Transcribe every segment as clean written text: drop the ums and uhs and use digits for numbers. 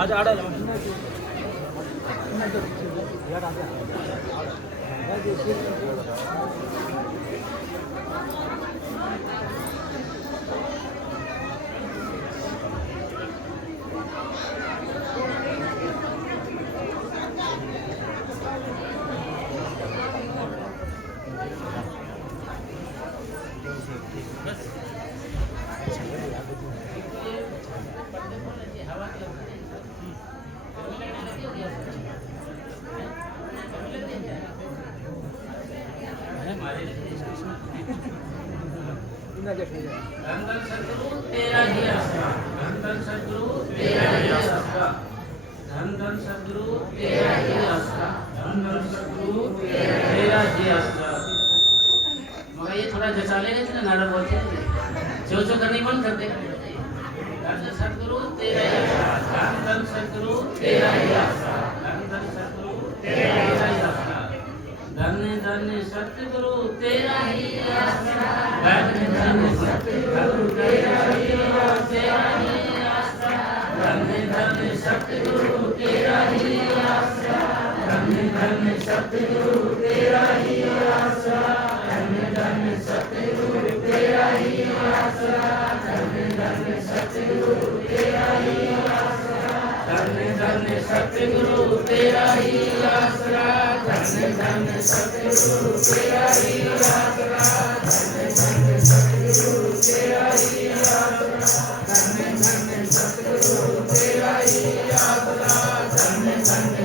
आज आड़ा धन सतगुरु तेरा ही आसरा, धन सतगुरु तेरा ही आसरा, धन सतगुरु तेरा ही आसरा, धन सतगुरु तेरा ही आसरा। मगर ये थोड़ा जचा लेगा कि ना नारा बोलते हैं जो करनी बंद कर दे। धन सतगुरु तेरा ही आसरा, धन सतगुरु तेरा ही आसरा, धन सतगुरु तेरा ही आसरा, धन सतगुरु तेरा ही आसरा, धन सतगुरु तेरा ही आसरा, धन सतगुरु तेरा ही आसरा, धन सतगुरु तेरा ही आसरा, धन सतगुरु तेरा ही आसरा, धन सतगुरु तेरा ही आसरा, धन सतगुरु तेरा ही आसरा, धन सतगुरु तेरा ही आसरा, धन सतगुरु तेरा ही आसरा, धन सतगुरु तेरा ही आसरा, धन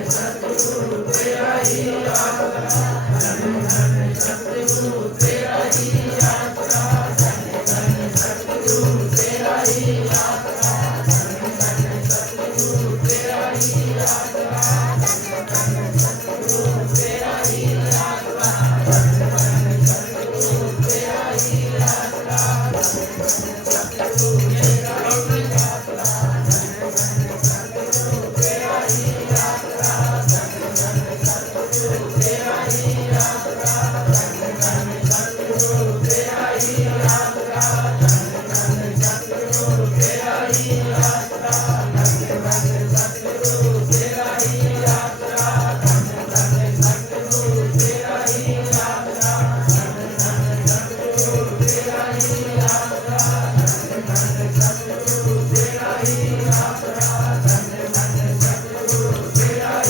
सतगुरु तेरा ही आसरा, धन सतगुरु तेरा ही आसरा, धन सतगुरु तेरा ही आसरा, धन सतगुरु तेरा ही आसरा, धन सतगुरु तेरा ही आसरा, धन सतगुरु तेरा ही आसरा, सतगुरु तेरा ही आसरा, सतगुरु तेरा ही आसरा, सतगुरु तेरा ही आसरा, सतगुरु तेरा ही आसरा, सतगुरु तेरा ही आसरा, सतगुरु तेरा ही आसरा, सतगुरु तेरा ही आसरा, सतगुरु तेरा ही आसरा, सतगुरु तेरा ही आसरा, सतगुरु तेरा ही आसरा, सतगुरु तेरा ही आसरा, सतगुरु तेरा ही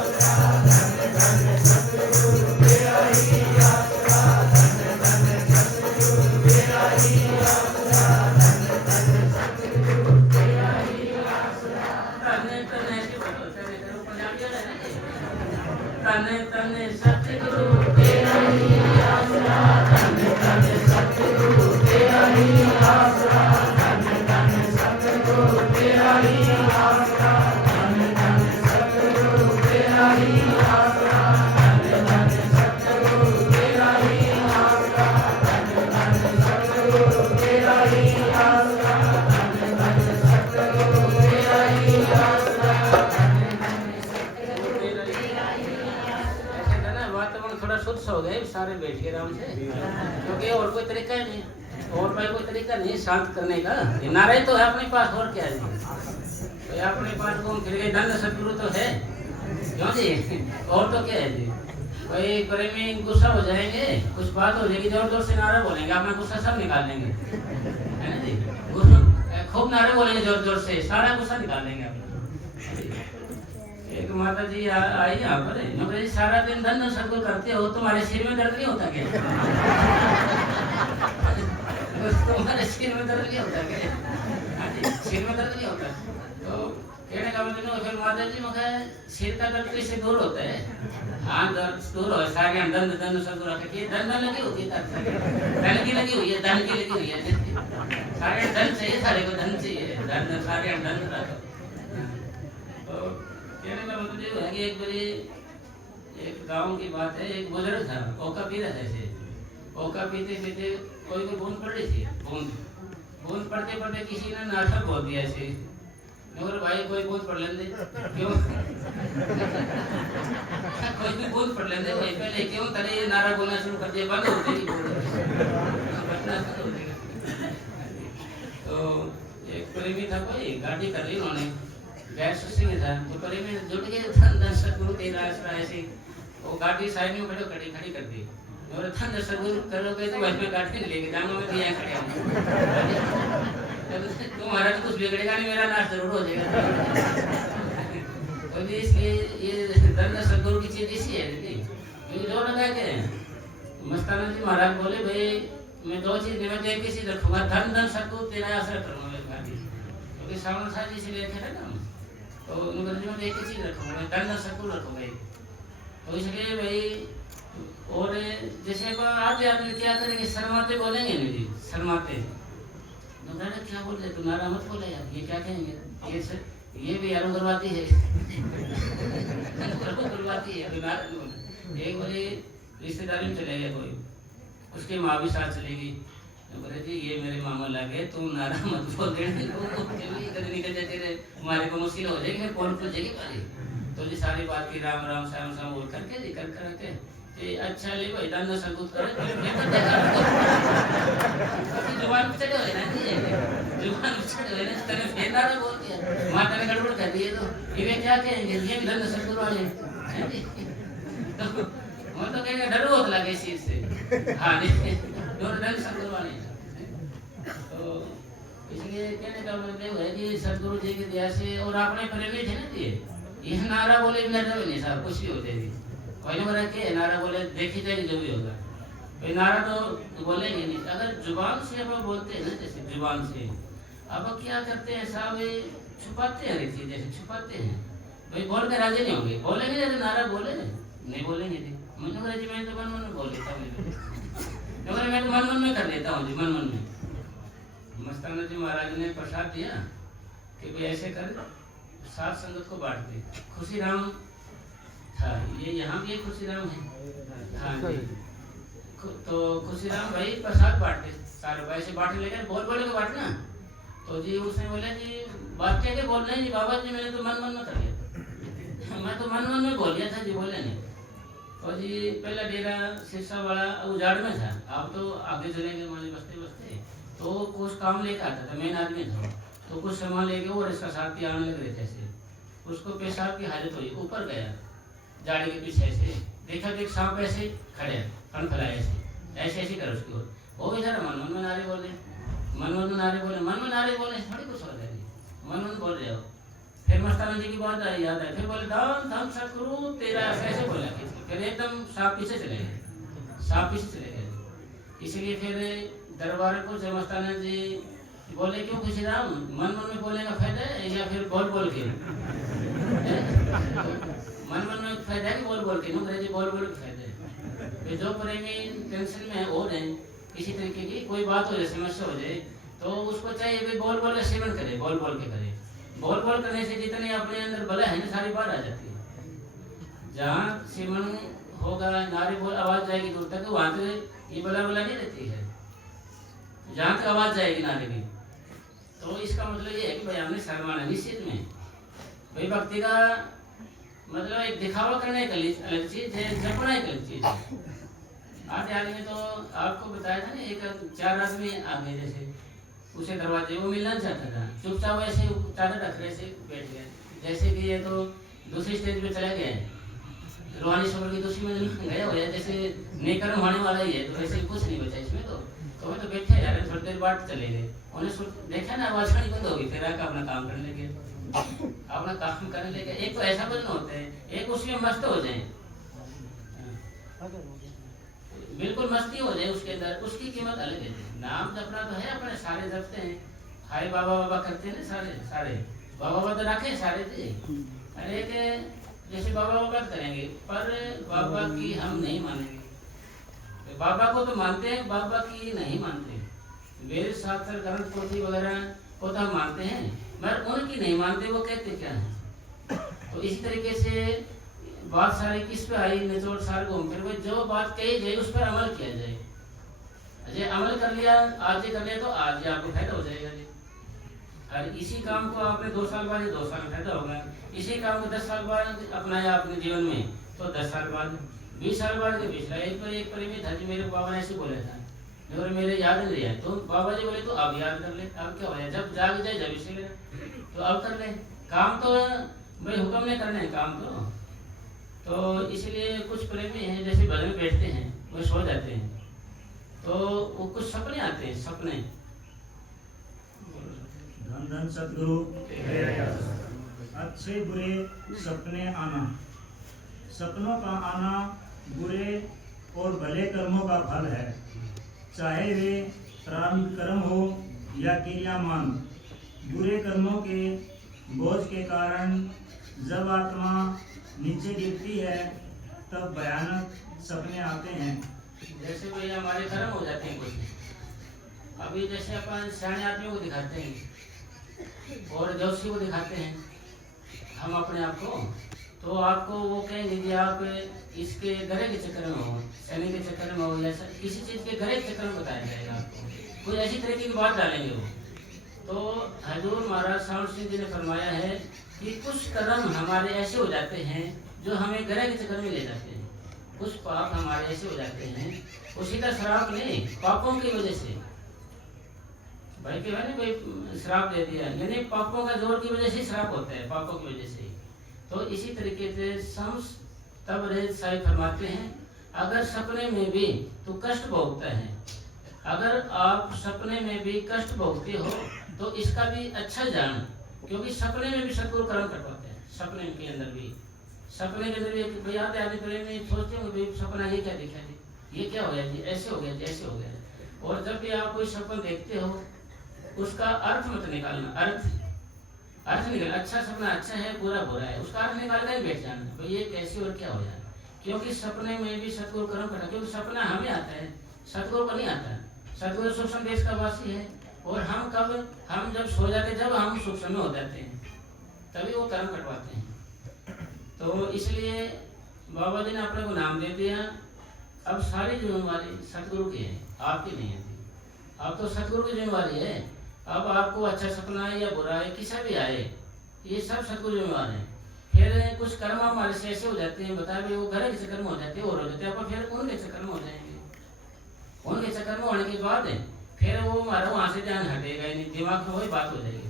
आसरा, सतगुरु तेरा ही आसरा, सतगुरु तेरा ही आसरा। तने तने सतगुरु तेरा ही आसरा, तने सतगुरु तेरा ही आसरा, तने सतगुरु तेरा ही आसरा, तने सतगुरु तेरा ही आसरा, तने सतगुरु तेरा ही आसरा, तने सतगुरु तेरा ही आसरा, तने सतगुरु तेरा ही आसरा, वातावरण थोड़ा शुद्ध हो गए, सारे बैठ गए आराम से, क्योंकि और कोई तरीका ही नहीं, और भाई कोई तरीका नहीं शांत करने का। ये नारा ही तो है अपने पास, और क्या है? तो अपने पास घूम फिर गए, धन सतगुरु तो है, क्यों जी? और तो क्या है जी? भाई प्रेमी गुस्सा हो जाएंगे, कुछ बात हो जाएगी, जोर जोर से नारा बोलेंगे, अपना गुस्सा सब निकाल लेंगे, है ना जी? खूब नारे बोलेंगे जोर जोर से, सारा गुस्सा निकाल लेंगे अपना। एक माता जी आई यहाँ पर, सारा दिन धन सतगुरु करते हो, तुम्हारे सिर में दर्द नहीं होता क्या? तुम्हारे सिर में दर्द नहीं होता क्या? सिर में दर्द नहीं होता। तो कहने का मतलब फिर माता जी मैं सिर का दर्द कैसे दूर होता है? हाँ दर्द दूर हो, सारे धन धन सतगुरु रखे, धन लगी होती है, धन की लगी हुई है, धन की लगी हुई है, सारे धन चाहिए, सारे को धन चाहिए, धन सारे धन रखो। क्योंकि एक बारी एक गांव की बात है, एक बुजुर्ग था, ओका पी रहा था ऐसे। ओका पीते पीते कोई बूंद पड़ रही थी, बूंद पड़ते पड़ते किसी ने नाटक बोल दिया ऐसे, मगर भाई कोई बूंद पढ़ लेंगे क्यों कोई भी बूंद पढ़ लेंगे भाई, पहले क्यों तेरे ये नारा बोलना शुरू कर दिया, बंद हो जाएगी तो एक प्रेमी था, कोई गाड़ी कर ली उन्होंने, गैस सिंह था, तो प्रेमी जुट गए दर्शक गुरु तेरा आसरा ऐसे, वो गाड़ी साइड में बैठो खड़ी कर दी, और दर्शक गुरु करोगे तो वैसे में गाड़ी नहीं लेके जाऊंगा, मैं दिया खड़े तुम्हारा तो कुछ बिगड़ेगा नहीं, मेरा नाश जरूर हो जाएगा। तो इसलिए ये धन सदगुरु की चीज इसी है, क्योंकि जो लगा के मस्ताना जी महाराज बोले भाई मैं दो चीज मैं एक ही चीज रखूंगा, धन धन सदगुरु तेरा आश्रय करूंगा, क्योंकि श्रावण साहब जी से लेके थे ना, तो उनके में एक ही चीज रखूंगा, धन धन सदगुरु रखूंगा। तो इसलिए भाई, और जैसे आधे आदमी क्या करेंगे, शर्माते बोलेंगे नहीं जी, शर्माते क्या बोल रहे, तुम्हारा मत बोले यार, ये क्या कहेंगे, ये भी यार उग्रवादी है उग्रवादी है। एक बारी रिश्तेदारी में चले गए कोई, उसकी माँ भी साथ चली गई, बोले जी ये मेरे मामा लगे, तुम नारा मत बोल हमारे को मुश्किल हो जाएगी, फिर कौन पूछेगी पारी। तो जी सारी बात की राम राम श्याम श्याम बोल करके जी कर करके अच्छा ले भाई दान सबूत करे जुबान चढ़े हुए ना, जुबान चढ़े हुए ना, तेरे फिर नारा बोल दिया, माता ने गड़बड़ कर दी है, तो ये क्या कहेंगे, ये भी धन सबूत वाले तो वो तो कहेंगे डर बहुत लगे इस चीज से, हाँ जो धन सबूत वाले। तो इसलिए कहने का मतलब है कि सदगुरु जी की दया से, और आपने प्रेमी थे ना जी, ये नारा बोले बिना डर नहीं साहब, कुछ भी होते जी वही में रखे नारा बोले, देखी जाएगी जो भी होगा, भाई नारा तो बोलेंगे नहीं। अगर जुबान से अब बोलते हैं ना, जैसे जुबान से अब क्या करते हैं साहब, छुपाते हैं हर चीज, जैसे छुपाते हैं भाई, बोल के राजी नहीं होंगे, बोलेंगे जैसे नारा बोले नहीं बोलेंगे जी, मुझे जी मैं तो मन मन में बोल लेता हूँ, मैं तो मन मन में कर लेता हूँ जी, मन मन में। मस्ताना जी महाराज ने प्रसाद दिया कि भाई ऐसे कर सात संगत को बांट दे, खुशी राम हाँ, ये यहाँ भी खुशीराम है, हाँ जी, तो खुशीराम भाई प्रसाद बांटे सारे भाई से बांटने लगे, बोल बोले को बांटना, तो जी उसने बोला जी बात क्या के बोल रहे जी बाबा जी, मैंने तो मन मन में कर लिया मैं तो मन मन में बोल गया था जी, बोले नहीं। तो जी पहला डेरा शीशा वाला उजाड़ में था, अब तो आगे चलेंगे माली बसते बसते, तो कुछ काम लेकर आता था, मेन आदमी था, तो कुछ सामान लेके और इसका साथी आने लग रहे थे, उसको पेशाब की हालत हुई, ऊपर गया जाड़ी के पीछे ऐसे देखा कि सांप ऐसे खड़े कण फैलाए ऐसे ऐसे कर उसकी ओर, वो भी जरा मन मन में नारे बोले, मन मन में नारे बोले, मन में नारे बोले थोड़ी कुछ हो जाएगी, मन मन बोल रहे हो। फिर मस्ताना जी की बात आई, याद है, फिर बोले धन धन सतगुरु तेरा, ऐसे बोला, फिर एकदम सांप पीछे चले गए, सांप पीछे चले गए। इसलिए फिर दरबार को जब मस्ताना जी बोले क्यों खुशीराम, मन मन में बोले का फायदा है या फिर बोल बोल के मन मन में फायदा है कि बोल बोल के, अंग्रेजी बोल बोल के फायदा है। जो प्रेमी टेंशन में हो रहे हैं, किसी तरीके की कोई बात हो जाए, समस्या हो जाए, तो उसको चाहिए कि बोल बोल का सेवन करे, बोल बोल के करे, बोल बोल करने से जितने अपने अंदर बला है ना, सारी बात आ जाती है। जहाँ सेवन होगा, नारे बोल आवाज जाएगी दूर तक, वहां तक ये बला बला नहीं रहती है, जहाँ तक आवाज जाएगी नारे की। तो इसका मतलब ये है कि भाई हमने शर्माना निश्चित में, भाई भक्ति का मतलब एक दिखावा करने का अलग चीज है, जपना एक अलग चीज है। आधे आदमी तो आपको बताया था ना, एक चार आदमी आ गए जैसे उसे दरवाजे, वो मिलना चाहता था, चुपचाप ऐसे चादर रख रहे से बैठ गए, जैसे कि ये तो दूसरी स्टेज पे चला गया, रूहानी सफर की दूसरी में गया हो, जैसे नेकर्म होने वाला ही है, तो ऐसे कुछ नहीं बचा इसमें। तो मैं तो बैठे यार, थोड़ी देर बाद चले गए, उन्हें देखा ना आवाज खड़ी बंद होगी, फिर आकर अपना काम करने लगे, अपना काम करने लगे। एक तो ऐसा बदन होते हैं, एक उसमें मस्त हो जाए, बिल्कुल मस्ती हो जाए उसके अंदर, उसकी कीमत अलग है। नाम जपना तो है, अपने सारे जपते हैं, हाय बाबा बाबा करते हैं सारे सारे, बाबा बाबा तो रखे सारे थे, अरे के जैसे बाबा बाबा करेंगे, पर बाबा की हम नहीं मानेंगे। बाबा को तो मानते हैं, बाबा की नहीं मानते। वेद शास्त्र ग्रंथ पोथी वगैरह को तो हम मानते हैं, मगर उनकी नहीं मानते, वो कहते क्या है। तो इसी तरीके से बात सारी किस पे आई, निचोड़ सार घूम फिर जो बात कही जाए उस पर अमल किया जाए। अजय अमल कर लिया, आज ही कर लिया तो आज ही आपको फायदा हो जाएगा जी। और इसी काम को आपने 2 साल बाद 2 साल में फायदा होगा, इसी काम को 10 साल बाद अपनाया अपने जीवन में तो 10 साल बाद, 20 साल बाद के 20 साल। एक पर भी था जी, मेरे बाबा ने ऐसे बोला था, और मेरे याद नहीं है तो बाबा जी बोले तो अब याद कर ले, अब क्या हो जाए, जब जाग जाए जब इसे ले तो अब कर ले काम। तो भाई हुक्म नहीं करने काम तो इसलिए कुछ प्रेमी हैं जैसे भजन बैठते हैं वो सो जाते हैं तो वो कुछ सपने आते हैं, सपने। धन धन सतगुरु। अच्छे बुरे सपने आना, सपनों का आना बुरे और भले कर्मों का फल है, चाहे वे प्रारंभ कर्म हो या क्रियामान। बुरे कर्मों के बोझ के कारण जब आत्मा नीचे गिरती है तब भयानक सपने आते हैं। जैसे भैया हमारे कर्म हो जाते हैं कुछ, अभी जैसे अपन सियाने आदमियों को दिखाते हैं और जोशी को दिखाते हैं हम अपने आप को, तो आपको वो कहेंगे कि आप इसके घरे के चक्कर में हो, शनि के चक्कर में हो, या किसी चीज के घरे के चक्कर में बताया जाएगा आपको, कोई ऐसी तरीके की बात डालेंगे वो। तो हजूर महाराज सावण सिंह जी ने फरमाया है कि कुछ कर्म हमारे ऐसे हो जाते हैं जो हमें ग्रह के चक्कर में ले जाते हैं, कुछ पाप हमारे ऐसे हो जाते हैं, वो सीधा श्राप नहीं, पापों की वजह से। भाई के भाई कोई श्राप दे दिया, यानी पापों का जोर की वजह से श्राप होता है, पापों की वजह से। तो इसी तरीके से शम्स तबरेज साहिब फरमाते हैं, अगर सपने में भी तो कष्ट भोगता है, अगर आप सपने में भी कष्ट भोगते हो तो इसका भी अच्छा जान, क्योंकि सपने में भी सतगुरु कर्म कर पाते हैं। सपने के अंदर भी, सपने के अंदर भी याद है, आदमी प्रेम में सोचते हो भाई सपना ये क्या देखा जी, ये क्या हो गया जी, ऐसे हो गया जी, ऐसे हो गया। और जब भी आप कोई सपना देखते हो उसका अर्थ मत निकालना, अर्थ निकाल, अच्छा सपना अच्छा है, बुरा बुरा है, उसका अर्थ निकाल कर बैठ जाना भाई ये कैसे और क्या हो जाए, क्योंकि सपने में भी सतगुरु कर्म करना, क्योंकि सपना हमें आता है, सतगुरु को नहीं आता। सतगुरु सूक्ष्म देश का वासी है और हम जब सो जाते, जब हम सूक्ष्म में हो जाते हैं तभी वो कर्म कटवाते हैं। तो इसलिए बाबा जी ने अपने को नाम दे दिया, अब सारी जिम्मेवारी सतगुरु की है, आपकी नहीं है। अब तो सतगुरु की जिम्मेवारी है, अब आपको अच्छा सपना आए या बुरा आए, किसा भी आए, ये सब सतगुरु जिम्मेवार है। फिर कुछ कर्म हमारे से ऐसे हो जाते हैं, बता भाई वो घर के चक्कर में हो जाते हैं और हो जाते हैं, फिर उनके चक्कर में हो जाएंगे, उनके चक्कर में होने के बाद फिर वो हमारा वहाँ से ध्यान हटेगा नहीं, दिमाग में वही बात हो जाएगी,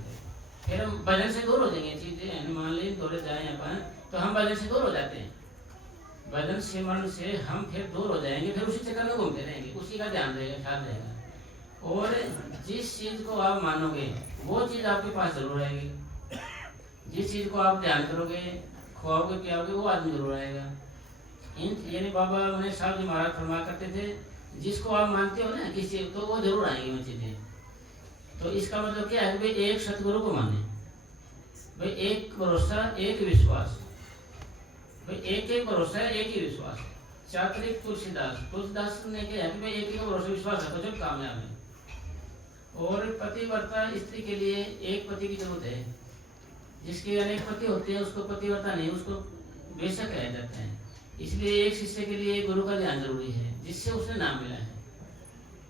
फिर हम भजन से दूर हो जाएंगे। चीजें मान लीजिए थोड़े जाए अपन तो हम भजन से दूर हो जाते हैं, भजन सिमरन से हम फिर दूर हो जाएंगे, फिर उसी चक्कर में घूमते रहेंगे, उसी का ध्यान रहेगा, ख्याल रहेगा। और जिस चीज को आप मानोगे वो चीज आपके पास जरूर आएगी, जिस चीज को आप ध्यान करोगे, खुआओगे पियाओगे, वो आदमी जरूर आएगा। यानी बाबा मनीष साहब जी महाराज फरमा करते थे, जिसको आप मानते हो ना किसी, तो वो जरूर आएंगी वो चीजें। तो इसका मतलब क्या है भाई, एक सतगुरु को माने, भाई एक भरोसा एक विश्वास, भाई एक भरोसा है एक ही विश्वास। चात्रिक तुलसीदास ने क्या है कि भाई एक ही का भरोसा विश्वास रखो जब कामयाब है। और पतिव्रता स्त्री के लिए एक पति की जरूरत है, जिसके अनेक पति होते हैं उसको पतिव्रता नहीं, उसको बेशक कहा जाता है। इसलिए एक शिष्य के लिए गुरु का ध्यान जरूरी है, जिससे उसने नाम मिला है।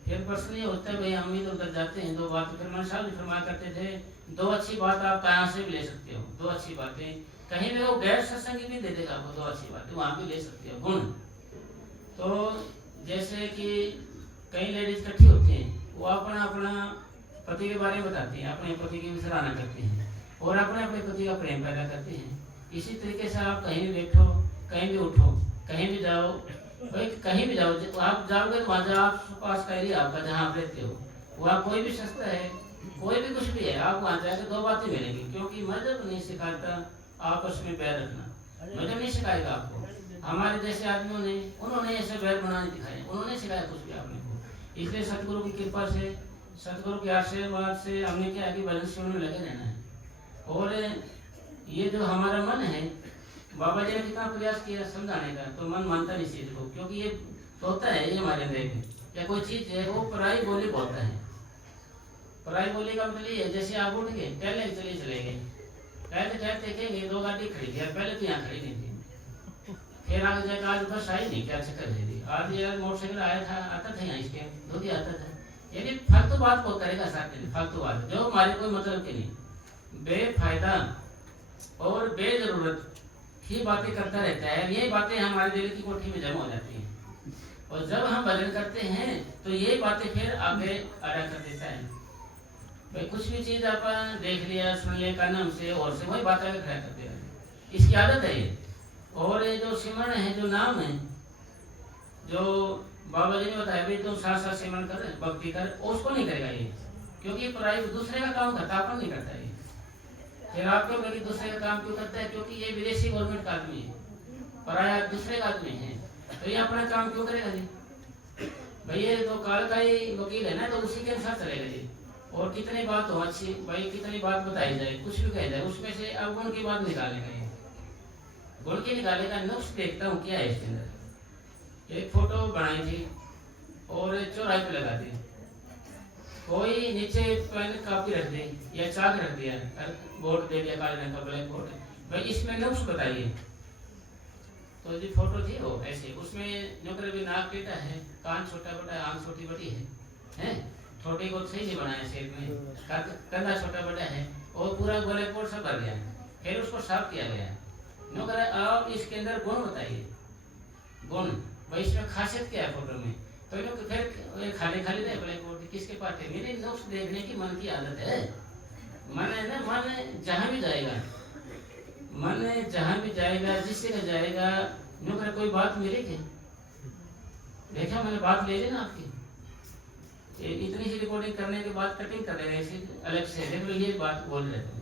फिर प्रश्न ये होता है भाई हम इधर उधर जाते हैं, दो बातें फिर मन साहब फरमाया करते थे, दो अच्छी बात आप कहाँ से भी ले सकते हो, दो अच्छी बातें कहीं भी वो गैर सत्संगी भी दे देगा आपको, दो अच्छी बातें वहाँ भी ले सकते हो गुण। तो जैसे कि कई लेडीज इकट्ठी होती हैं, वो अपना अपना पति के बारे में बताती हैं, अपने पति की सराहना करती हैं और अपने अपने पति का प्रेम पैदा करती हैं। इसी तरीके से आप कहीं भी बैठो, कहीं भी उठो, कहीं भी जाओ, भाई कहीं भी जाओ, आप जाओगे तो वहाँ आप पास का एरिया आपका जहाँ आप रहते हो, वहाँ कोई भी शस्त्र है, कोई भी कुछ भी है, आप वहाँ जाकर दो बातें मिलेंगी, क्योंकि मजहब नहीं सिखाता आपस में बैर रखना, मजहब नहीं सिखाएगा आपको। हमारे जैसे आदमियों ने उन्होंने ऐसे बैर बनाने दिखाए, उन्होंने सिखाया कुछ भी आपने को। इसलिए सतगुरु की कृपा से, सतगुरु के आशीर्वाद से हमने क्या कि भजन सेवन में लगे रहना है। और ये जो हमारा मन है, बाबा जी ने कितना प्रयास किया समझाने का, तो मन मानता नहीं चीज को, क्योंकि ये होता है ये हमारे अंदर या कोई चीज है वो पराई बोली बोलता है। पराई बोली का मतलब ये है, जैसे आप उठ गए पहले चले गए, कहते कहते कहेंगे दो गाड़ी खड़ी थी, पहले तो यहाँ खड़ी नहीं थी, फिर आगे जाकर आज बस आई नहीं, क्या चक्कर है जी। आज ये मोटरसाइकिल आया था, आता था यहाँ इसके धोती आता था। यानी फालतू बात को करेगा साथ में, फालतू बात जो हमारे कोई मतलब की नहीं, बेफायदा और बेजरूरत की बातें करता रहता है। ये बातें हमारे दिल की कोठी में जमा हो जाती हैं, और जब हम भजन करते हैं तो ये बातें फिर आगे अड़ा कर देता है। भाई कुछ भी चीज आप देख लिया, सुन लिया कान हमसे, और से वही बात आगे खड़ा करते हैं, इसकी आदत है ये। और ये जो सिमरण है, जो नाम है, जो बाबा जी ने बताया भाई तो साथ साथ सिमरण कर, भक्ति कर, उसको नहीं करेगा ये, क्योंकि पराई दूसरे का काम करता, अपन नहीं करता ये। फिर आपको मेरी दूसरे का काम क्यों करता है? क्योंकि ये विदेशी गवर्नमेंट का आदमी है, पराया दूसरे का आदमी है, तो ये अपना काम क्यों करेगा जी? भाई ये तो काल का ही वकील है ना, तो उसी के अनुसार चलेगा जी। और कितनी बात हो अच्छी, भाई कितनी बात बताई जाए, कुछ भी कह जाए, उसमें से अब गुण की बात निकालेगा ये, गुण की निकालेगा। नुक्स देखता हूँ क्या है इसके अंदर। एक फोटो बनाई थी और चौराहे पे लगा दी, कोई नीचे पेन कापी रख दी या चाक रख दिया, बोर्ड दे दिया काले रंग का, ब्लैक बोर्ड, भाई इसमें नुक्स बताइए। तो जो फोटो थी वो ऐसे, उसमें जो भी नाक पेटा है, कान छोटा बड़ा है, आंख छोटी बड़ी है, छोटे को सही नहीं बनाया शेप में, कंधा छोटा बड़ा है, और पूरा गोले कोट सब भर गया। फिर उसको साफ किया गया। नो कह आप इसके अंदर गुण बताइए, गुण भाई इसमें खासियत क्या है फोटो में। तो फिर खाली खाली रहे ब्लैक बोर्ड, किसके पास है? मेरे नुक्स देखने की मन की आदत है। मन है ना, मन जहाँ भी जाएगा, मन जहाँ भी जाएगा, जिससे का जाएगा, नो कर कोई बात मेरे के देखा, मैंने बात ले ली ना आपकी, इतनी सी रिकॉर्डिंग करने के बाद कटिंग कर रहे हैं अलग से, देख लो ये बात बोल रहे थे,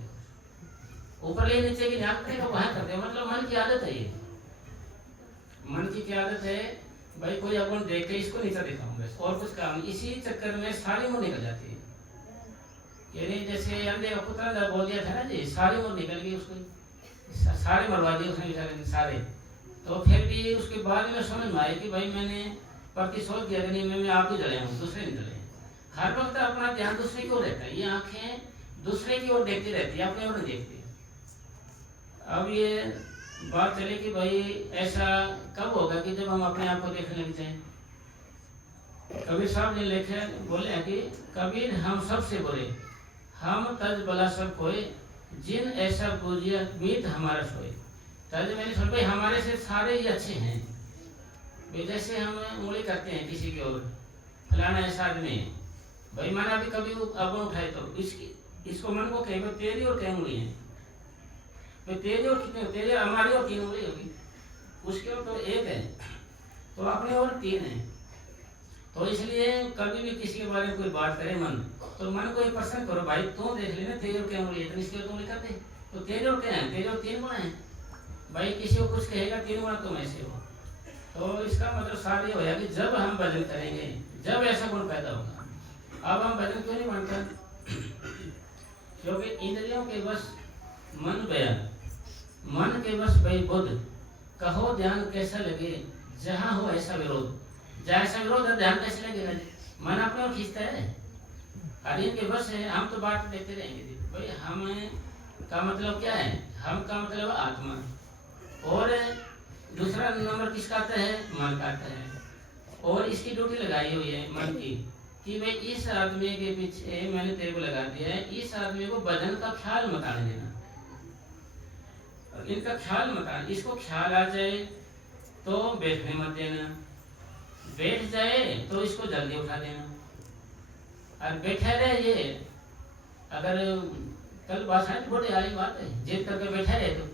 ऊपर ले नीचे की नाक करेगा वहां करते हैं, मतलब मन की आदत है ये। मन की क्या आदत है भाई, कोई अपन देख के इसको नीचा दिखाऊंगा और कुछ काम, इसी चक्कर में सारी मुंह निकल जाती है। यानी जैसे अंधे का पुतला बोल दिया था ना जी, सारी मुंह निकल गई, उसको सारे मरवा दिए उसने बेचारे सारे। तो फिर भी उसके बाद में समझ में आया कि भाई मैंने प्रतिशोध दिया नहीं, मैं आप ही जले हूँ, दूसरे नहीं जले। हर वक्त अपना ध्यान दूसरे की ओर रहता है, ये आंखें दूसरे की ओर देखती रहती है, अपने ओर नहीं देखती। अब ये बात चले कि भाई ऐसा कब होगा कि जब हम अपने आप को देखने लग जाए। कबीर साहब ने लिखे, बोले हैं कि कबीर हम सबसे बुरे, हम तज बला सब कोई, जिन ऐसा पूजिया मीत हमारा सोए। तज मैंने सुन भाई हमारे से सारे ही अच्छे हैं। भाई जैसे हम उंगली करते हैं किसी की ओर, फलाना ऐसा आदमी है, भाई मैंने अभी कभी अपन उठाए तो इसको मन को कहीं तेरी और कहीं उंगली है, तेरी और कितनी, तेरी हमारी और 3 उंगली होगी, उसके और तो 1 है, तो अपने और 3 है। तो इसलिए कभी भी किसी के बारे में कोई बात करे मन, तो मन को एक प्रश्न करो, भाई तू देख लेना तेरी और क्या उंगली है, तो इसकी और उंगली करते, तो तेरी और क्या है, तेरी और 3 गुण है। भाई किसी को कुछ कहेगा 3 गुण तुम ऐसे हो, तो इसका मतलब सार ये होगा कि जब हम भजन करेंगे, जब ऐसा गुण पैदा होगा। अब हम भजन क्यों नहीं बनता? क्योंकि इंद्रियों के बस मन बया, मन के बस भाई बुद्ध, कहो ध्यान कैसा लगे, जहाँ हो ऐसा विरोध, जैसा विरोध है ध्यान कैसे लगेगा? मन अपने और खींचता है, अधीन के बस है। हम तो बात देखते रहेंगे भाई, हम का मतलब क्या है? हम का मतलब आत्मा, और दूसरा नंबर किसका आता है? मन का आता है। और इसकी ड्यूटी लगाई हुई है मन की कि भाई इस आदमी के पीछे मैंने तेरे को लगा दिया है, इस आदमी को भजन का ख्याल मत आने देना, इनका ख्याल मत आना। इसको ख्याल आ जाए तो बैठने मत देना, बैठ जाए तो इसको जल्दी उठा देना, और बैठा रहे ये, अगर कल भाषा छोटे वाली बात है, जिद करके बैठा रहे तो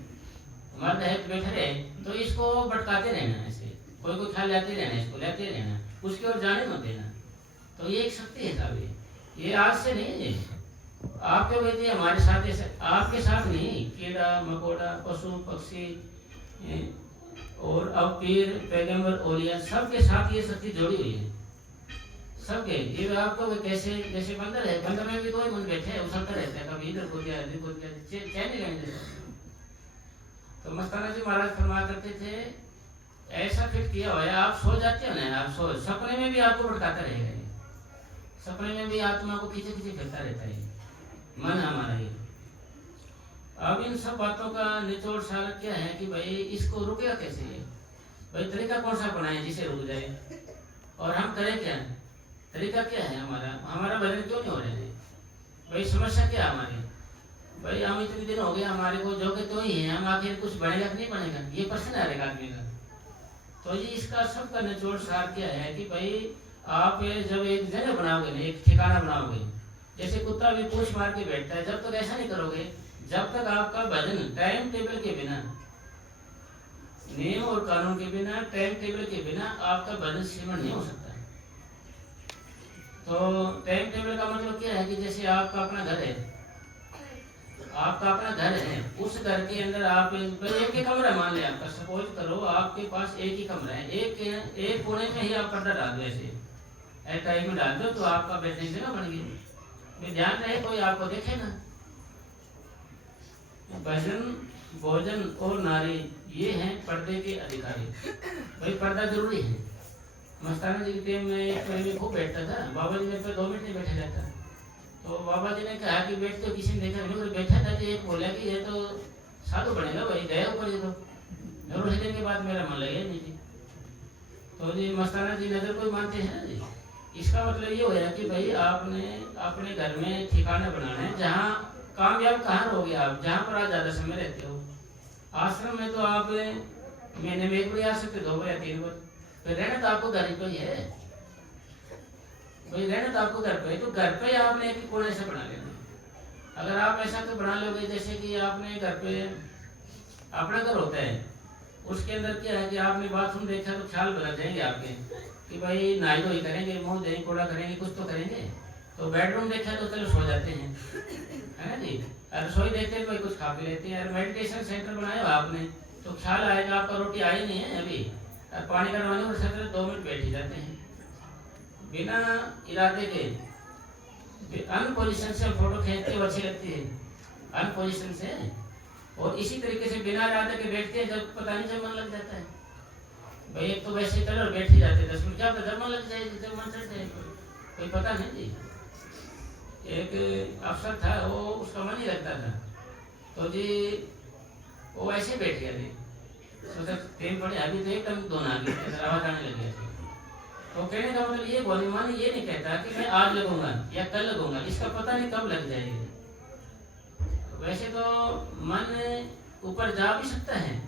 मर्द है तो बैठा रहे, तो इसको भटकाते रहना, ऐसे कोई कोई ख्याल लाते रहना, इसको लाते रहना, उसकी ओर जाने मत देना। तो ये एक शक्ति है साहब, ये आज से नहीं है, आपके वैसे हमारे साथ, आपके साथ नहीं, कीड़ा मकोड़ा पशु पक्षी और अब पीर पैगंबर औलिया सबके साथ ये शक्ति जुड़ी हुई है, सबके। ये आपको कैसे, जैसे बंदर है, बंदर में भी कोई मन बैठे उछलता रहता है, कभी इधर कूद गया इधर कूद गया, चैन नहीं रहने देता। तो मस्ताना जी महाराज फरमाया करते थे, ऐसा फिट किया हुआ है, आप सो जाते हो ना, आप सो, सपने में भी आपको भटकाता रहेगा, सपने में भी आत्मा को खींचे खींचे फिरता रहता है मन हमारा ये। अब इन सब बातों का निचोड़ सार क्या है कि भाई इसको रुकेगा कैसे? भाई तरीका कौन सा अपनाएं जिसे रुक जाए, और हम करें क्या, तरीका क्या है हमारा भजन क्यों नहीं हो रहे हैं भाई, समस्या क्या हमारी भाई, हम इतने दिन हो गए हमारे को जो के तो ही है, हम आखिर कुछ बनेगा कि नहीं बनेगा, ये प्रश्न आ रहेगा आदमी का। तो ये इसका सबका निचोड़ सार क्या है कि भाई आप जब एक जगह बनाओगे ना, एक ठिकाना बनाओगे, जैसे कुत्ता भी पूछ मार के बैठता है, जब तक ऐसा नहीं करोगे, जब तक आपका भजन टाइम टेबल के बिना, नियम और कानून के बिना, टाइम टेबल के बिना आपका भजन श्रवण नहीं हो सकता। तो टाइम टेबल का मतलब क्या है कि जैसे आपका अपना घर है, आपका अपना घर है, उस घर के अंदर आप एक ही कमरा मान ले आपका, सपोज करो आपके पास एक ही कमरा है, एक कोने में ही आप पर्दा डाल दो, ऐसे टाइम में डाल दो तो आपका बैठने की जगह बन गई। ध्यान रहे कोई आपको देखे ना। भजन, भोजन और नारी ये हैं पर्दे के अधिकारी। भाई पर्दा जरूरी है। मस्ताना जी के टाइम में एक में खूब बैठता था, बाबा जी मेरे पे 2 मिनट नहीं बैठा जाता, तो बाबा जी ने कहा कि बैठ तो किसी ने देखा नहीं, बैठा था तो एक बोला कि ये तो साधु बनेगा भाई, गया ऊपर जी, तो जरूर से दिन के बाद मेरा मन लगे नहीं जी। तो जी मस्ताना जी नजर कोई मानते हैं जी। इसका मतलब ये होया कि भाई आपने अपने घर में ठिकाना बनाना है, जहाँ कामयाब कहाँ रहोगे आप, जहाँ पर आप ज्यादा समय रहते हो। आश्रम में तो आप महीने में 1 बार आ सकते, 2 बार या 3 बार, फिर रहना तो आपको घर पे ही है भाई, रहना तो आपको घर पे, तो घर पे आपने एक कोने से बना लेना। अगर आप ऐसा तो बना लोगे जैसे कि आपने घर पे अपना घर होता है, उसके अंदर क्या है कि आपने बाथरूम देखा तो ख्याल बदल जाएंगे आपके कि भाई नहाई धोई करेंगे, मुंह देंगे, कूड़ा करेंगे, कुछ तो करेंगे। तो बेडरूम देखा तो चलो सो जाते हैं, है ना जी। रसोई देखते हैं भाई कुछ खा पी लेते हैं। मेडिटेशन सेंटर बनाया हो आपने तो ख्याल आएगा आपका रोटी आई नहीं है अभी, पानी का रवानी और सकते 2 मिनट बैठ ही जाते हैं बिना इरादे के। अन पोजिशन से फोटो खींचते हुए अच्छी लगती है, अन पोजिशन से, और इसी तरीके से बिना इरादे के बैठते हैं, जब पता नहीं जब मन लग जाता है भाई। एक तो वैसे चलो बैठ ही जाते 10 मिनट, क्या पता जब मन लग जाए, जब मन चढ़ जाए कोई पता नहीं जी। एक अफसर था, वो उसका मन ही लगता था, तो जी वो ऐसे बैठ गया थे, सोचा ट्रेन पड़े अभी तो एकदम दोनों आ गए, आवाज आने लग गया। तो कहने का मतलब ये बोली मान ये नहीं कहता कि मैं आज लगूंगा या कल लगूंगा, इसका पता नहीं कब लग जाएगी। वैसे तो मन ऊपर जा भी सकता है,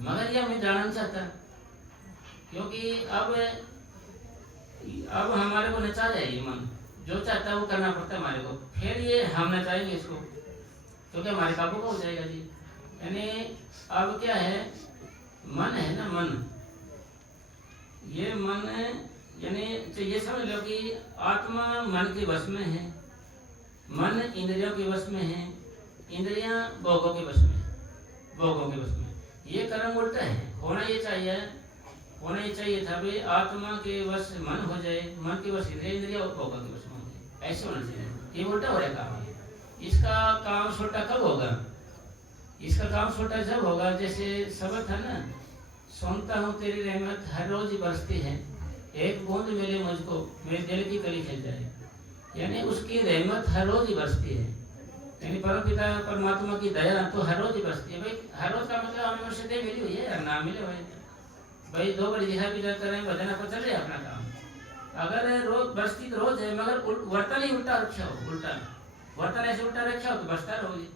मगर यह मैं जाना नहीं चाहता, क्योंकि अब हमारे को नचा जाए ये मन, जो चाहता है वो करना पड़ता है हमारे को, फिर ये हम नचाएंगे इसको तो क्या हमारे काबू का हो जाएगा जी। यानी अब क्या है, मन है ना, मन, ये मन यानी तो ये समझ लो कि आत्मा मन के वश में है, मन इंद्रियों के वश में है, इंद्रियां भोगों के वश में, भोगों के वश में। ये कर्म उल्टा है, होना ये चाहिए था भाई आत्मा के वश मन हो जाए, मन के वश इंद्रिया और भोगों के वश में हो जाए, ऐसे होना चाहिए। ये उल्टा हो रहा काम। इसका काम छोटा कब होगा, इसका काम छोटा जब होगा, जैसे शब्द है ना, सुनता हूँ तेरी रहमत हर रोज बरसती है, एक बूंद मिले मुझको मेरे दिल की कली खिल जाए। यानी उसकी रहमत हर रोज ही बरसती है, यानी परम पिता परमात्मा की दया तो हर रोज ही बरसती है। भाई हर रोज का मतलब हमें उससे दे मिली हुई है, ना मिले हुए भाई 2 बार दिखा भी कर रहे हैं, भजन पर चल रहे अपना काम। अगर रोज बरसती तो रोज है, मगर वर्तन ही उल्टा रखा हो, उल्टा वर्तन ऐसे उल्टा रखा हो तो बरसता रहोगी,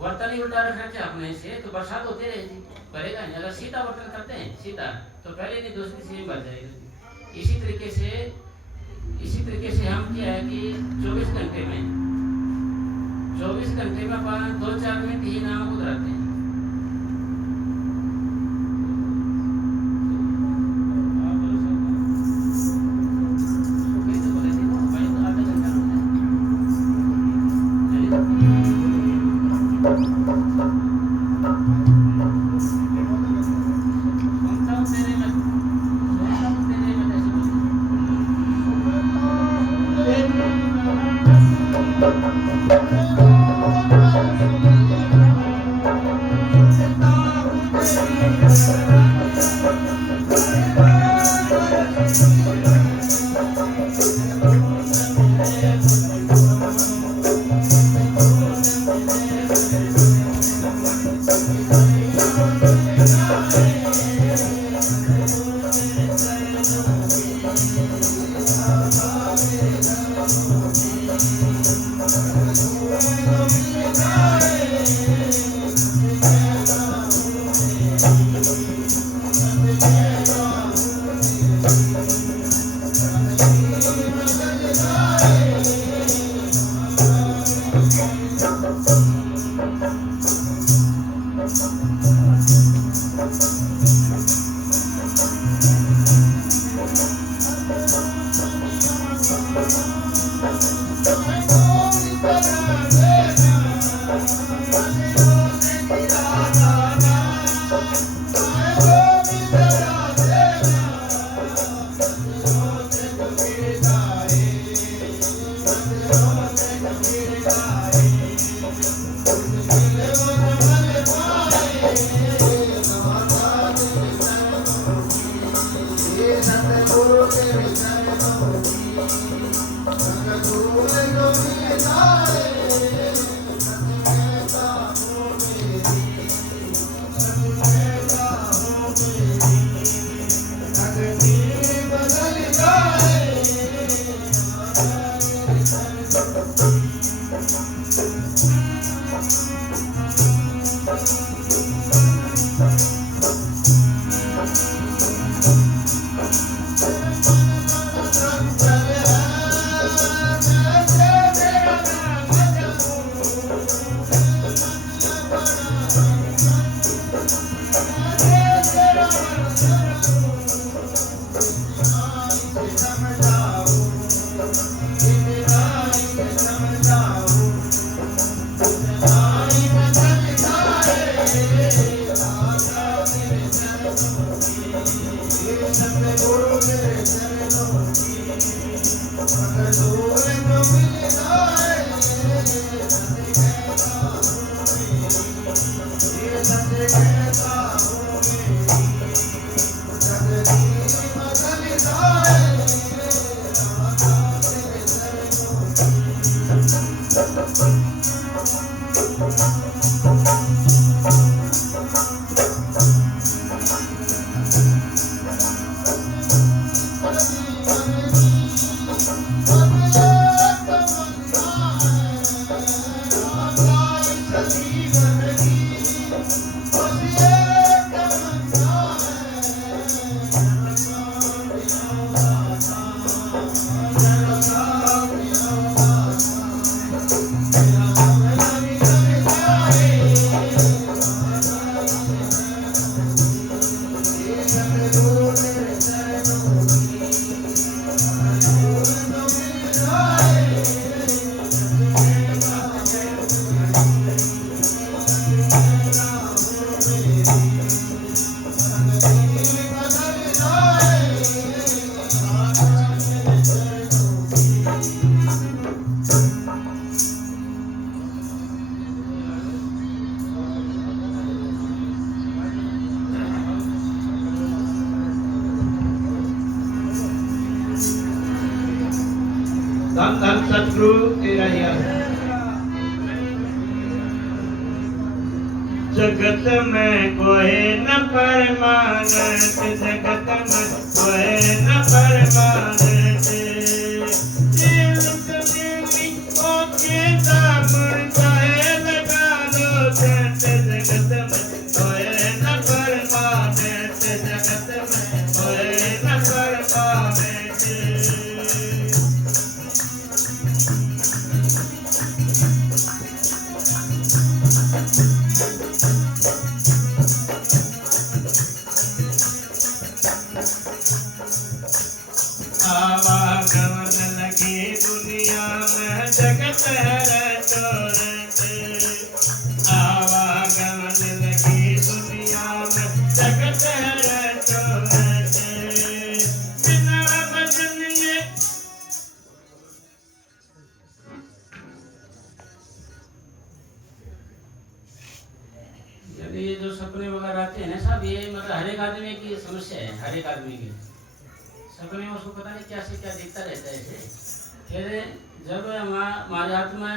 वर्तन ही उल्टा रख रखे अपने से तो बरसात होती रहेगी, भरेगा नहीं। अगर सीधा वर्तन करते हैं सीधा तो पहले नहीं दूसरी से भर जाएगा। इसी तरीके से हम क्या है कि 24 घंटे में 2-4 मिनट ही नाम को धराते हैं। सतगुरु तेरा यार जगत में कोई न परमानंद, जगत में कोई न परमानंद। दिल से ओके दामन चाहे लगा लो झट, जगत में कोई न परमानंद, जगत में कोई न परमानंद। आवागमन लगी दुनिया में जगत है चोरत, आवागमन लगी दुनिया में जगत है चोरत। बिना वचन में ये जो सपने वगैरह आते हैं ना साहब, ये मतलब हर एक आदमी की समस्या है। हर एक आदमी की सपने में उसको पता नहीं क्या से क्या दिखता रहता है ऐसे। फिर जब हमारी आत्मा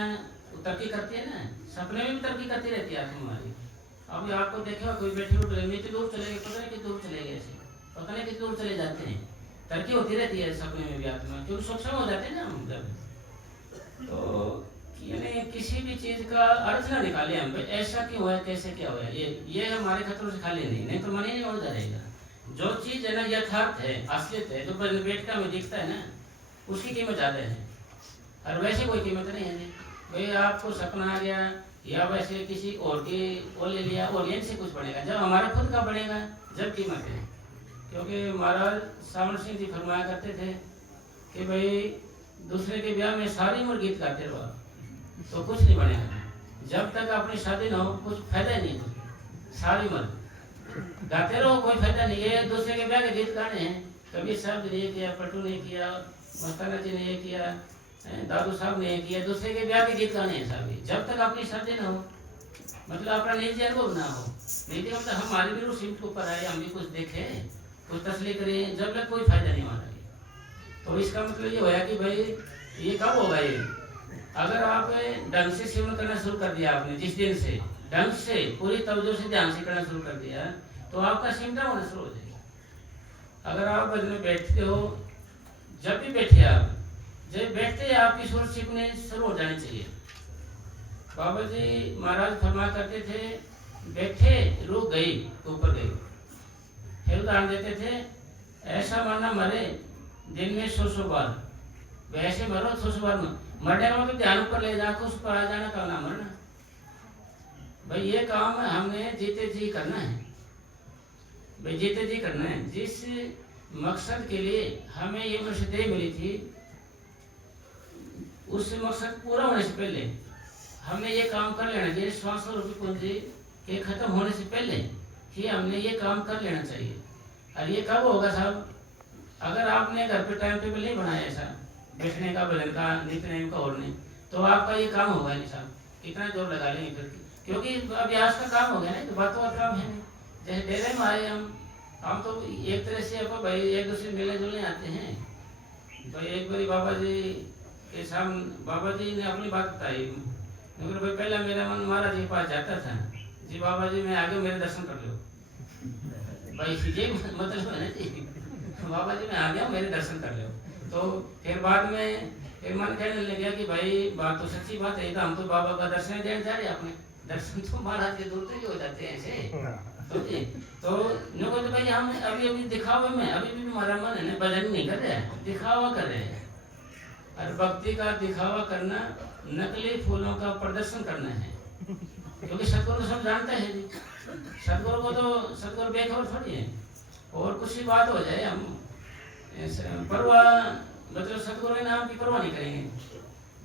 तरक्की करती है ना, सपने में भी तरक्की करती रहती है आत्मा हमारी। अभी आपको देखा कोई बैठे उठ रहे नीचे दूर चले गए, पता नहीं कितनी दूर चले गए, ऐसे पता नहीं कितनी दूर चले जाते हैं। तरक्की होती रहती है सपने में भी आत्मा, क्योंकि सूक्ष्म हो जाते हैं ना हम जब। तो यानी किसी भी चीज का अर्थ ना निकाले हम, ऐसा क्यों है कैसे क्या हुआ, ये हमारे खतरों से खाली नहीं तो मन ही नहीं उड़ जाएगा। जो चीज है ना यथार्थ है, असलियत है, जो बेटका में दिखता है ना, उसकी कीमत ज्यादा है। और वैसे कोई कीमत नहीं है भाई। आपको सपना आ गया या वैसे किसी और की वो ले लिया, और से कुछ बनेगा जब हमारा खुद का बनेगा, जब कीमत है। क्योंकि महाराज सावन सिंह जी फरमाया करते थे कि भाई दूसरे के ब्याह में सारी उम्र गीत गाते रहो तो कुछ नहीं बनेगा। जब तक अपनी शादी ना हो कुछ फायदा नहीं है। सारी उम्र गाते रहो कोई फायदा नहीं है। दूसरे के ब्याह के गीत गाने हैं, कभी साहब ने ये किया, पट्टू ने किया, मस्ताना जी ने ये किया, दादू साहब ने ये किया, दूसरे के ब्याह के गीत गाने हैं साहब। जब तक अपनी शादी ना हो, मतलब अपना निजी अनुभव ना हो, निजी मतलब हमारे भी सीट के ऊपर आए, हम भी कुछ देखे, कुछ तसली करें, जब तक कोई फायदा नहीं हमारा। तो इसका मतलब ये होया कि भाई ये कब होगा ये, अगर आप ढंग से सेवन करना शुरू कर दिया आपने, जिस दिन से ढंग से पूरी तवज्जो से ध्यान से करना शुरू कर दिया, तो आपका सिमटा होना शुरू हो जाएगा। अगर आप भजन में बैठते हो, जब भी बैठे आप, जब बैठते हैं आपकी सुर सीखने शुरू हो जानी चाहिए। बाबा जी महाराज फरमा करते थे, बैठे रूह गई ऊपर गई। फिर उदाहरण देते थे, ऐसा मरना मरे दिन में 100 बार, वैसे मरो 100 बार मरने का मतलब ध्यान ऊपर ले जाकर उस पर आ जाना का ना मरना। भाई ये काम हमने जीते जी करना है, भाई जीते जी करना है। जिस मकसद के लिए हमें ये मर्शदें मिली थी, उस मकसद पूरा होने से पहले हमने ये काम कर लेना चाहिए। श्वास रूपी पूंजी के खत्म होने से पहले ही हमने ये काम कर लेना चाहिए। और ये कब होगा साहब, अगर आपने घर पे टाइम टेबल नहीं बनाया ऐसा बैठने का, भजन का, नित्य नेम का और नहीं, तो आपका ये काम होगा नहीं साहब। इतना जोर लगा लेंगे फिर क्योंकि अभ्यास का काम हो गया ना, तो बातों का काम है नहीं। जैसे डेरे में आए हम तो एक तरह से अब भाई एक दूसरे मिलने जुलने आते हैं। भाई एक बारी बाबा जी के सामने बाबा जी ने अपनी बात बताई, मगर भाई पहले मेरा मन महाराज जी के पास जाता था, जी बाबा जी मैं आगे मेरे दर्शन कर लो, भाई ये मतलब है ना जी, बाबा जी मैं आ गया मेरे दर्शन कर लो। तो फिर बाद में फिर मन कहने लग गया कि भाई बात तो सच्ची बात है, तो हम तो बाबा का दर्शन देने जा रहे हैं, अपने दर्शन तो महाराज के दूर तक हो जाते हैं ऐसे। तो नो कहते भाई हम अभी दिखावे में अभी भी हमारा मन है भजन नहीं कर रहे हैं, दिखावा कर रहे हैं। और भक्ति का दिखावा करना नकली फूलों का प्रदर्शन करना है, क्योंकि सतगुरु तो सब जानते हैं जी, सतगुरु को तो सतगुरु बेखबर थोड़ी है। और कुछ ही बात हो जाए हम परवाह मतलब सतगुरु के नाम की परवाह नहीं करेंगे,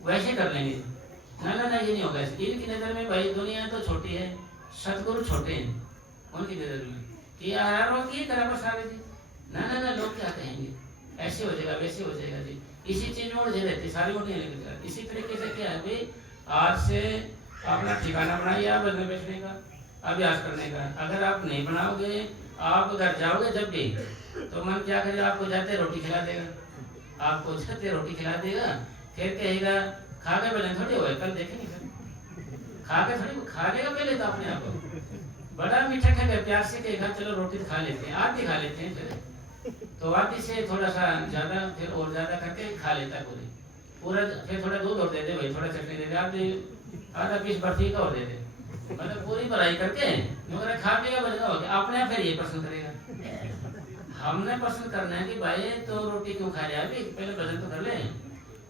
वैसे कर लेंगे। ना ना ना ये नहीं होगा। इनकी नजर में भाई दुनिया तो छोटी है, सतगुरु छोटे हैं उनकी नजर में, कि हर वक्त ये करा बस सारे जी। ना ना ना लोग क्या कहेंगे, ऐसे हो जाएगा वैसे हो जाएगा जी, इसी चीज में उलझे रहते सारी मोटी नहीं। इसी तरीके से क्या है भाई, आज से अपना ठिकाना बनाइए आप बजने बैठने का, अभ्यास करने का। अगर आप नहीं बनाओगे, आप घर जाओगे जब भी, तो मन क्या करेगा, आपको जाते रोटी खिला देगा, आपको जाते रोटी खिला देगा, फिर कहेगा खा के बजन थोड़ी हो, कल देखेंगे खा के थोड़ी खा लेगा पहले तो अपने आप को बड़ा मीठा खा के प्यार से कहेगा चलो रोटी खा लेते हैं, आधी खा लेते हैं, फिर तो आधी से थोड़ा सा ज्यादा, फिर और ज्यादा करके खा लेता पूरा, फिर थोड़ा दूध और दे दे भाई, थोड़ा चटनी दे दे, आधा पीस बर्फी का और दे दे, मतलब पूरी भराई करके मगर खा पिएगा बजना हो गया। अपने आप फिर ये पसंद करेगा। हमने पसंद करना है कि भाई तो रोटी क्यों खा रहा है, अभी पहले भजन तो कर ले,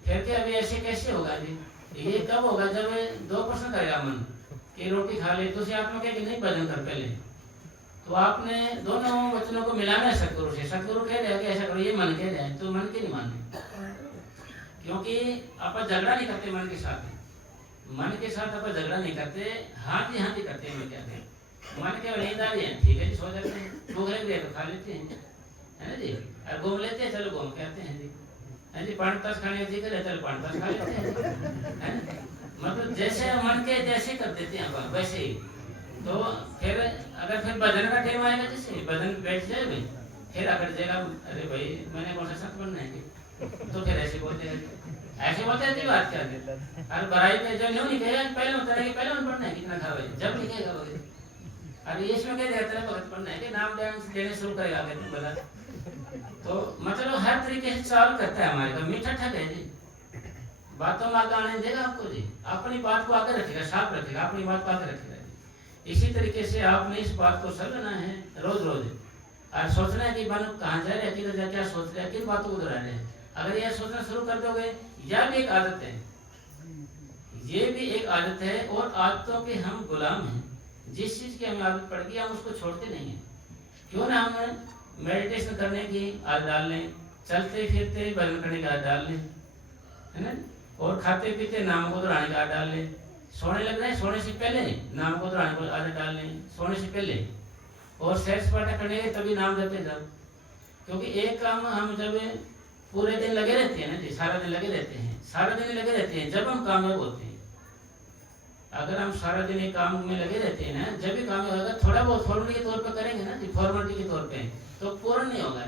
फिर क्या अभी ऐसे कैसे होगा जी। ये कब होगा, जब 2% करेगा मन कि रोटी खा ले, तो आप लोग कि नहीं भजन कर पहले, तो आपने दोनों वचनों को मिलाना है सतगुरु से। सतगुरु कह रहे हैं कि ऐसा करो, ये मन कह रहे हैं, तो मन के नहीं मानने, क्योंकि आप झगड़ा नहीं करते मन के साथ, मन के साथ आप झगड़ा नहीं करते, हाँ जी करते हैं। क्या कहें, मन के नींद आ रही है, ठीक है जी सो जाते हैं, भूख लग रही है तो खा लेते हैं, है ना जी, और घूम लेते हैं, चलो घूम के आते हैं जी, है जी, 5 तास खाने जी करे, चलो 5 तास खा लेते हैं, मतलब जैसे मन के जैसे कर देते हैं अपन वैसे ही। तो फिर अगर फिर भजन का टाइम आएगा, जैसे भजन बैठ जाए भाई, फिर अगर जाएगा अरे भाई मैंने कौन सा संत बनना है, तो फिर ऐसे बोलते हैं बात क्या है। अरे बड़ाई पे जब नहीं कहेगा पहले होता है कि पहले पढ़ना है कितना खाओगे, जब लिखेगा बोले अरे इसमें क्या रहता है भगत पढ़ना है कि नाम देने शुरू करेगा बोला, तो मतलब हर तरीके से चाल करता है हमारे का। मीठा ठग है जी, बातों में आगे आने देगा आपको जी, अपनी बात को आगे रखेगा, साफ रखेगा, अपनी बात को आगे रखेगा जी। इसी तरीके से आपने इस बात को समझना है रोज रोज, और सोचना है कि मन कहाँ जा रहे हैं, किधर जा, क्या सोच रहे हैं, किन बातों को दोहरा रहे हैं। अगर यह सोचना शुरू कर दोगे, यह भी एक आदत है, ये भी एक आदत है, और आदतों के हम गुलाम हैं। जिस चीज की हमें आदत पड़ गई हम उसको छोड़ते नहीं है। क्यों ना हम मेडिटेशन करने की आदत डाल लें, चलते फिरते भजन करने की आदत डाल लें, है ना, और खाते पीते नाम को दोहराने की आदत डाल लें, सोने लग रहे हैं सोने से पहले नाम को दोहराने की आदत डाल लें, सोने से पहले, और सैर सपाटा करने के तभी नाम जपते जाओ। क्योंकि एक काम हम जब पूरे दिन लगे रहते हैं ना जी, सारा दिन लगे रहते हैं, सारा दिन लगे रहते हैं, जब हम कामयाब होते हैं। अगर हम सारा दिन एक काम में लगे रहते हैं ना, जब भी कामयाब होगा, थोड़ा बहुत फॉर्मेलिटी के तौर पर करेंगे ना जी, फॉर्मेलिटी के तौर पे, तो पूर्ण नहीं होगा।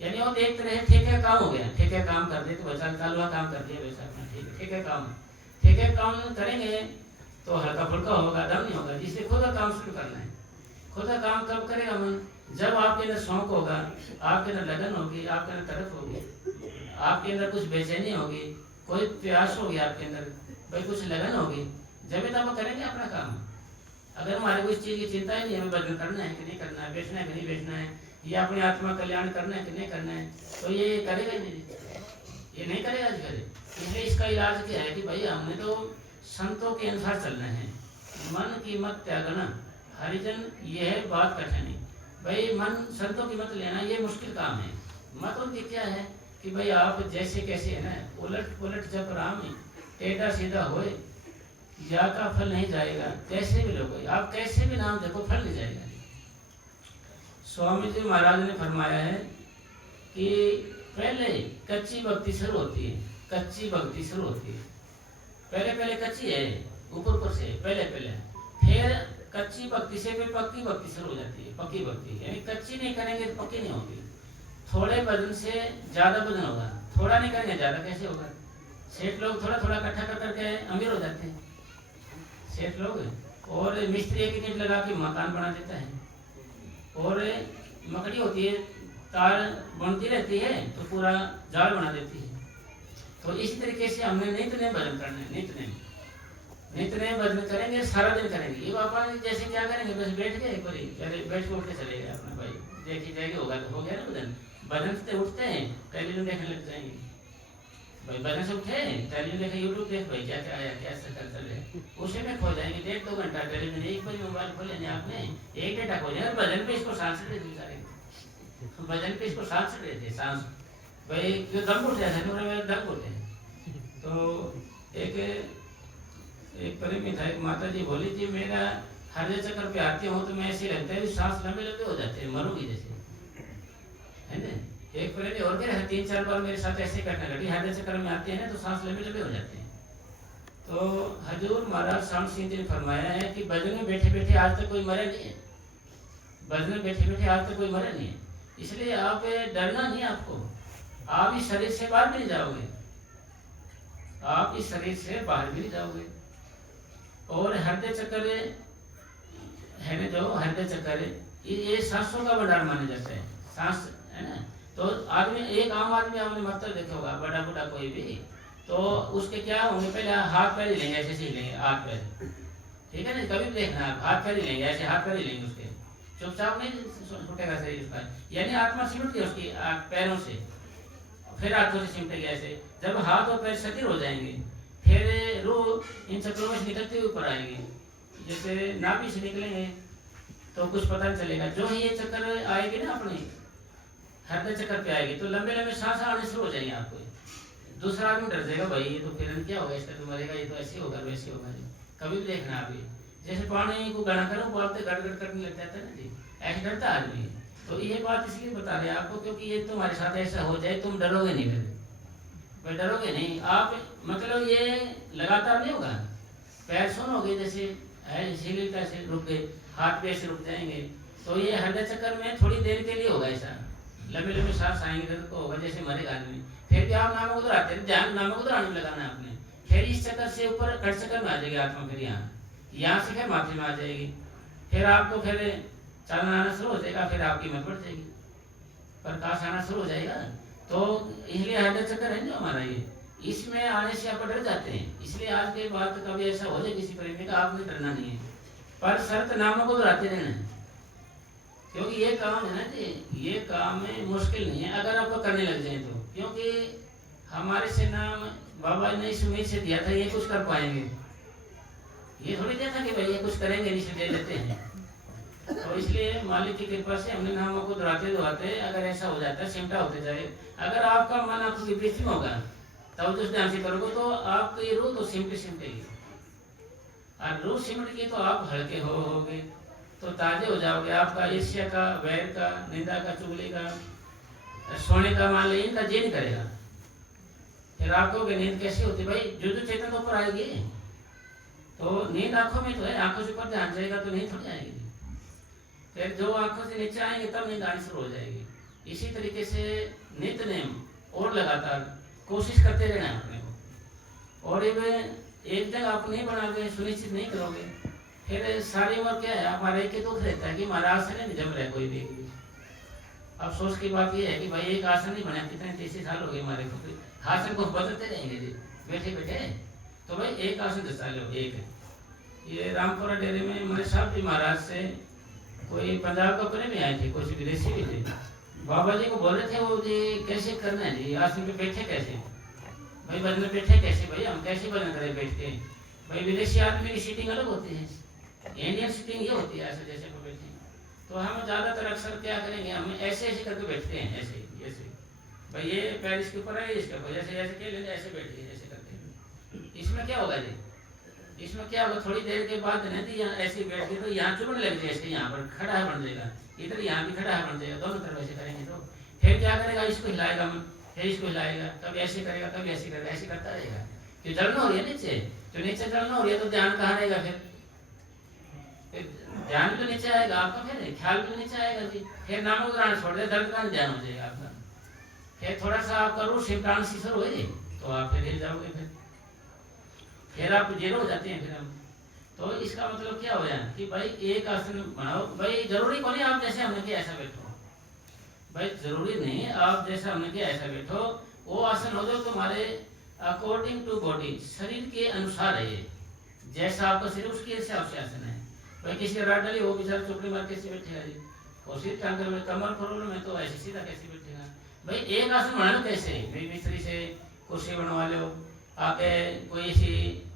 यानी वो एक तरह ठेके काम हो गया, ठेके काम कर दे तो वैसा चालुआ काम कर दिया वैसा अपना ठेके काम करेंगे तो हल्का फुल्का होगा, दम नहीं होगा। जिससे खुद का काम शुरू करना है। खुद का काम कब करेगा मन, जब आपके अंदर शौक होगा, आपके अंदर लगन होगी, आपके अंदर तड़प होगी, आपके अंदर कुछ बेचैनी होगी, कोई प्यास होगी आपके अंदर, भाई कुछ लगन होगी, जब तब आप करेंगे अपना काम। अगर हमारे को इस चीज की चिंता ही नहीं, हमें भजन करना है कि नहीं करना है, बेचना है कि नहीं बेचना है, या अपनी आत्मा कल्याण करना है कि नहीं करना है, तो ये करेगा ही नहीं, ये नहीं करेगा जी करे। इसलिए इसका इलाज क्या है कि भाई हमने तो संतों के अनुसार चलना है, मन की मत त्यागना। हरिजन यह बात कठिन है भाई, मन संतों की मत लेना ये मुश्किल काम है। मत उनकी क्या है कि भाई आप जैसे कैसे है ना, उलट पुलट जब राम टेढ़ा सीधा होए, या का फल नहीं जाएगा। कैसे भी लोग आप कैसे भी नाम देखो, फल नहीं जाएगा। स्वामी जी महाराज ने फरमाया है कि पहले कच्ची भक्ति शुरू होती है, कच्ची भक्ति शुरू होती है, पहले कच्ची है, ऊपर से पहले फिर कच्ची भक्ति से फिर पक्की भक्ति शुरू हो जाती है। पक्की भक्ति यानी कच्ची नहीं करेंगे तो पक्की नहीं होगी। थोड़े भजन से ज्यादा भजन होगा, थोड़ा नहीं करेंगे ज्यादा कैसे होगा। सेठ लोग थोड़ा थोड़ा इकट्ठा कर करके अमीर हो जाते हैं सेठ लोग। और मिस्त्री एक ईंट लगा के मकान बना देता है, और मकड़ी होती है तार बनती रहती है तो पूरा जाल बना देती है। तो इसी तरीके से हमने नित्य नए भजन करना है। नित्य नए भजन करेंगे, सारा दिन करेंगे। ये बाबा जैसे क्या करेंगे, बस बैठ गए एक बारी, बैठ के उठते चले गए अपना भाई, देखी जाएगी होगा तो हो गया ना भजन। भजन से उठते हैं टेलीविजन देखने लग जाएंगे भाई, भजन से उठे टेलीविजन देखे, यूट्यूब देख भाई क्या क्या आया क्या चल रहा है, उसी में खो जाएंगे। 1-2 घंटा टेलीविजन, एक बार मोबाइल खोले आपने 1 घंटा खो जाए। भजन पे इसको सांस दे दी करेंगे, भजन पे इसको सांस दे दे सांस भाई, क्यों दम उठ जाता है, दम उठे। तो एक प्रेमी था, एक माता जी बोली थी, मेरा हृदय चक्कर पे आती हूँ तो मैं ऐसे लगता है सांस लंबे लंबे हो जाते हैं, मरूंगी जैसे, है ना। एक प्रेमी और कह रहा है 3-4 बार मेरे साथ ऐसे घटना घटी, हृदय चक्कर में आते हैं तो सांस लंबे लंबे हो जाते हैं। तो हजूर महाराज शाम सिंह जी ने फरमाया है कि भजन में बैठे बैठे आज तक कोई मरे नहीं है, भजन में बैठे बैठे आज तक कोई मरे नहीं है। इसलिए आप डरना नहीं, आपको आप इस शरीर से बाहर भी नहीं जाओगे, आप इस शरीर से बाहर भी नहीं जाओगे। और हृदय चक्कर है ना, जो हृदय चक्कर ये सांसों का भंडार माना जाता है, सांस है ना। तो आदमी, एक आम आदमी आपने मतलब देखा होगा, बड़ा बूढ़ा कोई भी, तो उसके क्या होंगे, पहले हाथ पैर ही लेंगे, ऐसे ही लेंगे हाथ पैर, ठीक है ना। कभी भी देखना आप, हाथ पैर ही लेंगे, ऐसे हाथ पैर ही लेंगे उसके, चुपचाप नहीं छूटेगा शरीर उसका, यानी आत्मा सिमट गई उसकी पैरों से, फिर हाथों से सिमटेगी ऐसे। जब हाथ और पैर स्थिर हो जाएंगे, फिर रूह इन चक्रों में से निकलते हुए ऊपर आएंगे, जैसे नाभि से निकलेंगे तो कुछ पता नहीं चलेगा। जो ही ये चक्कर आएगी ना अपनी हृदय चक्कर पे आएगी, तो लंबे लंबे सांस आने शुरू हो जाएंगे आपको। दूसरा आदमी डर जाएगा, भाई ये तो फिर क्या होगा, इसका तो मरेगा, ये तो ऐसे होगा वैसे होगा जी। कभी भी देखना आप, जैसे पानी को गड़ा करो बोलते गड़ गड़ करने लग जाता है ना जी, ऐसे डरता आदमी। तो ये बात इसलिए बता रहे हैं आपको, क्योंकि ये तुम्हारे साथ ऐसा हो जाए, तुम डरोगे नहीं, फिर भाई डरोगे नहीं आप, मतलब ये लगातार नहीं होगा। पैर सुनोगे जैसे इसीलिए कैसे रुक गए, हाथ पे ऐसे रुक जाएंगे, तो ये हृदय चक्कर में थोड़ी देर के लिए होगा ऐसा, लंबे लंबे सांस आएंगे तो होगा जैसे मरेगा आदमी। फिर भी आप नामक उधर आते हैं, ध्यान नामक उधर आने में लगाना आपने, फिर इस चक्कर से ऊपर कट चक्कर में आ जाएगी आत्मा, फिर यहाँ से फिर माथे में आ जाएगी, फिर आपको फिर चलना आना शुरू हो जाएगा, फिर आपकी हिम्मत बढ़ जाएगी, प्रकाश आना शुरू हो जाएगा। तो इसलिए हृदय चक्कर है जो हमारा ये, इसमें आने से आप डर जाते हैं। इसलिए आज के बाद कभी ऐसा हो जाए किसी प्रेमी का, आपने डरना नहीं है, पर शर्त नामों को दोहराते रहना, क्योंकि ये काम है ना जी, ये काम में मुश्किल नहीं है अगर आपको करने लग जाए तो। क्योंकि हमारे से नाम बाबा ने इस उम्मीद से दिया था ये कुछ कर पाएंगे, ये थोड़ी दिया था कि भाई ये कुछ करेंगे नहीं से दे देते हैं। तो इसलिए मालिक की कृपा से हमने नामों को दोहराते दोहराते, अगर ऐसा हो जाता है सिमटा होते जाए। अगर आपका मन आपको विपरीत में होगा तब जो ध्यान से करोगे तो आपकी रूह तो सिमटेगी, और रूह सिमट की तो आप हल्के होगे, तो ताजे हो जाओगे। आपका ईर्ष्या का, वैर का, निंदा का, चुगली का, सोने का, मान लीजिए इनका जी नहीं करेगा। फिर आपको नींद कैसी होती भाई, जो चेतन तो ऊपर आएगी, तो नींद आंखों में तो है, आंखों से ऊपर ध्यान जाएगा तो नींद थोड़ी आएगी। फिर जो आंखों से नीचे आएंगे तब नींद आनी शुरू हो जाएगी। इसी तरीके से नित्य नेम और लगातार कोशिश करते रहना है अपने को, और एक जगह आप नहीं बनाओगे, सुनिश्चित नहीं करोगे, फिर सारी उम्र क्या है हमारे एक दुख रहता है कि हमारा आसन नहीं जम रहा है कोई भी। अफसोस की बात यह है कि भाई एक आसन नहीं बना, कितने 30 साल हो गए हमारे को, आसन को बदलते रहेंगे जी बैठे बैठे। तो भाई एक आसन जैसा लो, एक है। ये रामपुरा डेरे में हमारे साहब जी महाराज से कोई पंजाब का प्रेमी आए थे, कुछ विदेशी भी थे, बाबा जी को बोल रहे थे वो जी कैसे करना है जी, आसन पे बैठे कैसे भाई, भजन में बैठे कैसे भाई, हम कैसे भजन करें बैठ के। भाई विदेशी आदमी की सीटिंग अलग होती है, इंडियन सीटिंग ये होती है ऐसे जैसे को बैठे। तो हम ज्यादातर अक्सर क्या करेंगे, हम ऐसे ऐसे करके बैठते हैं, ऐसे ऐसे भाई ये पैर इसके ऊपर है, इसके ऊपर ऐसे ऐसे के लेंगे, ऐसे बैठिए ऐसे करते। इसमें क्या होगा जी, इसमें क्या होगा, थोड़ी देर के बाद ना जी यहाँ ऐसे बैठ के तो यहाँ चुभने लग जाए, इसके यहाँ पर खड़ा है बन जाएगा, इधर यहाँ भी खड़ा है बन जाएगा, दोनों तरफ ऐसे करेंगे। तो फिर क्या करेगा, इसको हिलाएगा, फिर इसको हिलाएगा, कभी ऐसे करेगा कभी ऐसे करेगा, ऐसे करता रहेगा। कि जलना हो रही है नीचे, तो नीचे जलना हो रही है तो ध्यान कहाँ रहेगा, फिर फिर ध्यान भी नीचे आएगा आपका, फिर ख्याल भी नीचे आएगा जी, फिर नामक ग्रहण छोड़ दे, दर्द का ध्यान हो जाएगा आपका, फिर थोड़ा सा आपका रूट शिफ्टान सी शुरू हो जाए तो आप फिर हिल जाओगे, फिर आप जीरो हो जाते हैं फिर हम। तो इसका मतलब क्या हो जाए कि भाई एक आसन बनाओ, भाई जरूरी को नहीं आप जैसे हमने किया ऐसा बैठो, भाई जरूरी नहीं आप जैसा हमने किया ऐसा बैठो, वो आसन हो जो तुम्हारे अकॉर्डिंग टू बॉडी, शरीर के अनुसार है ये, जैसा आपका शरीर उसके हिसाब से आसन है। भाई किसी रात डाली वो बेचारा चुपड़ी मार कैसे बैठेगा जी, और सिर टांग में कमर प्रॉब्लम है तो ऐसे सीधा कैसे बैठेगा। भाई एक आसन बना लो कैसे, भाई मिस्त्री से कुर्सी बनवा लो, आके कोई ऐसी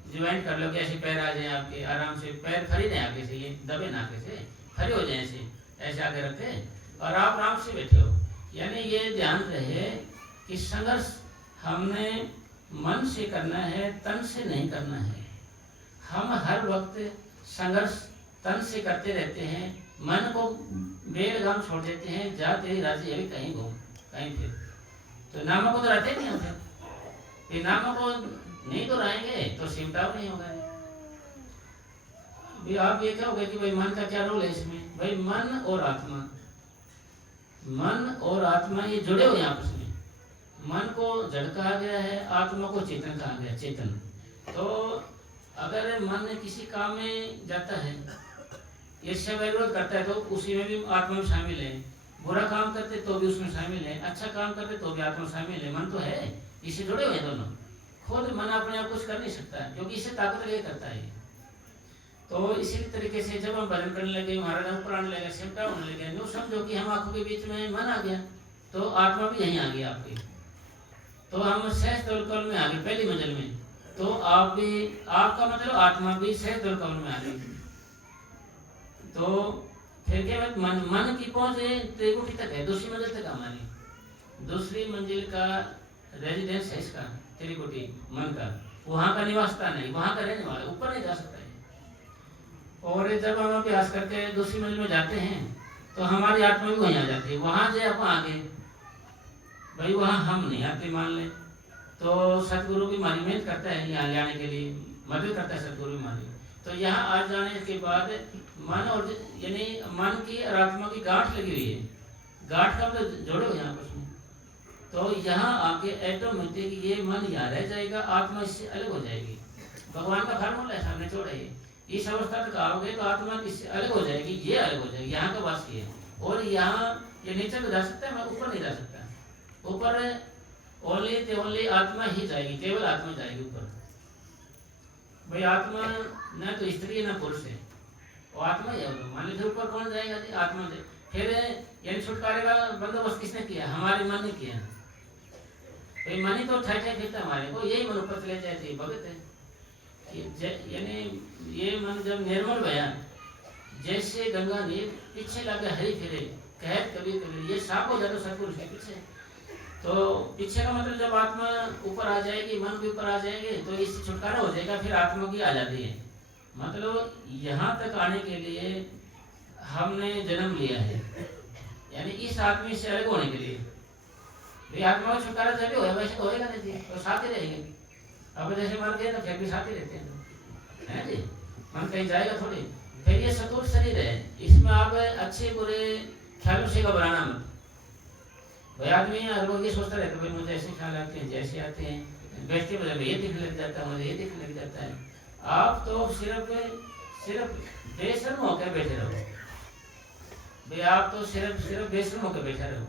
ज्वाइन कर लो कि ऐसे पैर आ जाए आपके आराम से, पैर खड़ी नहीं आगे से, ये दबे ना आगे से, खड़े हो जाए ऐसे, ऐसे आगे रखे और आप आराम से बैठे हो। यानी ये ध्यान रहे कि संघर्ष हमने मन से करना है, तन से नहीं करना है। हम हर वक्त संघर्ष तन से करते रहते हैं, मन को बेलगाम छोड़ देते हैं, जा तेरी राजी है कहीं घूम कहीं फिर, तो नामों को तो रहते नहीं हम फिर, नामों को नहीं तो रहेंगे तो सिमटाव नहीं होगा। भी आप ये क्या होगा कि भाई मन का क्या रोल है इसमें, भाई मन और आत्मा, मन और आत्मा ये जुड़े हुए हैं आपस में, मन को जड़ कहा गया है, आत्मा को चेतन कहा गया, चेतन। तो अगर मन किसी काम में जाता है, ईर्ष्या विरोध करता है तो उसी में भी आत्मा शामिल है, बुरा काम करते तो भी उसमें शामिल है, अच्छा काम करते तो भी आत्मा शामिल है, मन तो है, इससे जुड़े हुए हैं दोनों। खुद मन अपने आप कुछ कर नहीं सकता क्योंकि इससे ताकत लेके करता है। तो इसी तरीके से जब हम भजन करने लगे, हमारा ऊपर आने लगे, सिमटा होने लगे, नो समझो कि हम आंखों के बीच में मन आ गया तो आत्मा भी यहीं आ गई आपकी, तो हम सहज दौलकल में आ गए पहली मंजिल में, तो आप भी, आपका मतलब आत्मा भी सहज दौलकल में आ गई। तो फिर क्या मन की पहुंच त्रिकुटी तक है, दूसरी मंजिल तक हमारी, दूसरी मंजिल का रेजिडेंस है इसका त्रिकुटी मन का, वहां का निवास स्थान नहीं, वहां का रहने वाला, ऊपर नहीं जा सकता है। और जब हम अभ्यास करके दूसरी मंजिल में जाते हैं तो हमारी आत्मा भी वहीं आ जाती है, वहां से आप आगे भाई वहां हम नहीं आते मान ले, तो सतगुरु भी हमारी मेहनत करता है यहाँ ले आने के लिए, मदद करता है सतगुरु भी हमारी। तो यहाँ आ जाने के बाद मन और यानी मन की और आत्मा की गांठ लगी हुई है, गांठ का तो जोड़े हुए हैं आपस में, तो यहाँ आके ऑटोमेटिक ये मन यहाँ रह जाएगा, आत्मा इससे अलग हो जाएगी। भगवान का फार्मूला है, सामने छोड़ा है, इस अवस्था तक आओगे तो आत्मा इससे अलग हो जाएगी, ये अलग हो जाएगी, यहाँ का वासी है। और यहाँ ये नीचे तो जा सकता है, मैं ऊपर नहीं जा सकता, ऊपर ओनली आत्मा ही जाएगी, केवल आत्मा जाएगी ऊपर। भाई आत्मा न तो स्त्री न पुरुष है, वो आत्मा ही है, मान लीजिए ऊपर कौन जाएगा जी, आत्मा जाए। फिर यानी छुटकारे का बंदोबस्त किसने किया, हमारे मन ने किया। तो मन ही तो ठाई ठाई फिरता हमारे को, यही मन ऊपर चले जाते भगत है। यानी ये मन जब निर्मल भया, जैसे गंगा नीर पीछे लगे हरी फिरे, कहत कबीर कबीर, ये साफ हो जाता सतगुरु के पीछे। तो पीछे का मतलब जब आत्मा ऊपर आ जाएगी, मन भी ऊपर आ जाएंगे तो इससे छुटकारा हो जाएगा, फिर आत्मा की आ जाती है। मतलब यहाँ तक आने के लिए हमने जन्म लिया है, यानी इस आदमी से अलग होने के लिए। भाई आत्मा का छुटकारा जब भी होगा, वैसे तो होएगा नहीं, तो साथ ही रहेंगे। अब जैसे मर गए तो फिर भी साथ ही रहते हैं जी, मन कहीं जाएगा थोड़ी। फिर ये सतुर शरीर है, इसमें आप अच्छे बुरे ख्यालों से घबराना मत। भाई आदमी हर रोज ये सोचता रहता है, भाई मुझे ऐसे ख्याल आते हैं, जैसे आते हैं, बैठते बजे ये दिखने लग जाता है, मुझे ये दिखने लग जाता है। आप तो सिर्फ बेशर्म होकर बैठे रहो भाई, आप तो सिर्फ बेशर्म होकर बैठे रहो।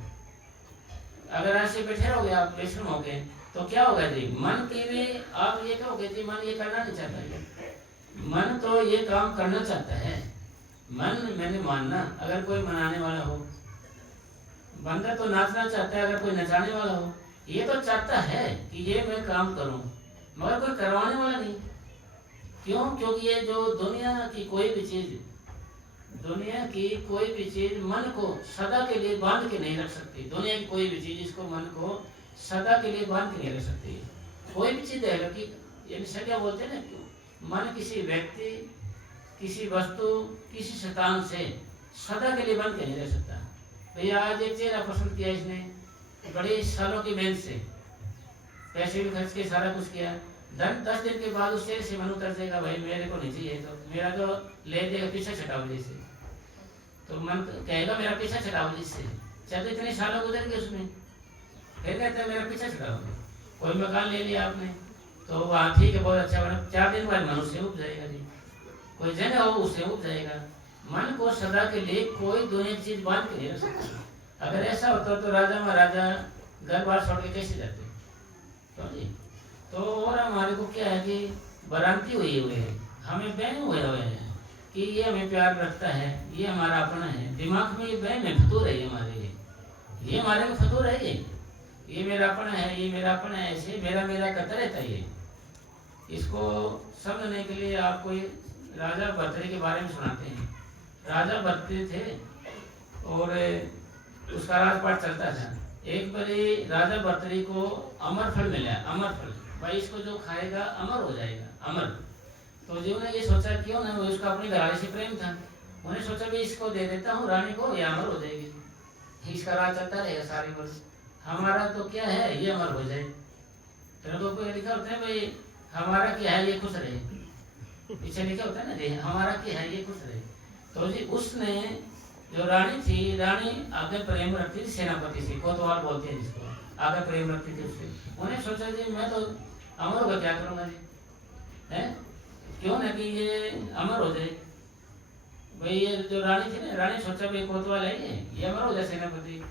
अगर ऐसे बैठे रहोगे आप बेशर्म होके, तो क्या होगा जी, मन की भी आप ये कहोगे जी मन ये करना नहीं चाहता है, मन तो ये काम करना चाहता है। मन मैंने मानना, अगर कोई मनाने वाला हो, बंदा तो नाचना चाहता है, अगर कोई नचाने वाला हो, ये तो चाहता है कि ये मैं काम करूं, मगर कोई करवाने वाला नहीं। क्यों? क्योंकि ये जो दुनिया की कोई भी चीज मन को सदा के लिए बांध के नहीं रख सकती। दुनिया की कोई भी चीज इसको मन को सदा के लिए बांध के नहीं रख सकती। कोई भी चीज है कि यानी क्या बोलते हैं ना, मन किसी व्यक्ति, किसी वस्तु, किसी शैतान से सदा के लिए बांध के नहीं रह सकता। भैया आज एक चेहरा पसंद किया इसने, बड़े सालों की मेहनत से पैसे भी खर्च के सारा कुछ किया, 10 दिन के बाद उससे से मन उतर जाएगा, भाई मेरे को नहीं चाहिए, तो मेरा तो ले देगा पीछे छटाओ जिससे, तो मन कहेगा मेरा पीछा छटाओ जिससे। चाहे तो इतने सालों गुजर गए उसमें, फिर कहते हैं मेरा पीछा छटाओ। कोई मकान ले लिया आपने, तो वहाँ ठीक है बहुत अच्छा बना, 4 दिन बाद मन उससे उग जाएगा जी। कोई जगह हो उससे उग जाएगा। मन को सदा के लिए कोई दुनिया की चीज बांध के नहीं रख सकता। अगर ऐसा होता तो राजा महाराजा घर बार छोड़ के कैसे जाते, क्यों जी? तो और हमारे को क्या है कि भ्रांति हुई हुई है, हमें बहन हुए हुए हैं कि ये हमें प्यार रखता है, ये हमारा अपना है। दिमाग में ये बहन है, फतूर है हमारे, ये हमारे में फतूर है, ये मेरा अपना है, ये मेरा अपना है, ऐसे मेरा मेरा करता रहता है ये। इसको समझने के लिए आपको राजा भर्तृहरि के बारे में सुनाते हैं। राजा भर्तृहरि थे और उसका राजपाट चलता था। एक बारी राजा भर्तृहरि को अमर फल मिला, अमर फल, भाई इसको जो खाएगा अमर हो जाएगा, अमर। तो जी उन्हें ये सोचा क्यों ना, उसका अपनी घरवाली से प्रेम था, उन्हें सोचा भी इसको दे देता हूँ रानी को, ये अमर हो जाएगी, इसका राज चलता रहेगा सारी वर्ष, हमारा तो क्या है ये अमर हो जाए। फिर कोई लिखा होता है भाई हमारा क्या है ये खुश रहे, पीछे लिखा होता है ना जी हमारा क्या है ये खुश रहे। तो जी उसने जो रानी थी, रानी आगे प्रेम रखती थी सेनापति से, कोतवाल बोलते हैं जिसको, आगे प्रेम रखती थी उससे। उन्हें सोचा जी मैं तो अमर होगा, क्या करूँगा जी, है क्यों ना कि ये अमर हो जाए। भाई ये जो रानी थी ना, रानी सोचा भाई कोतवाल है ये अमर हो जाए सेनापति।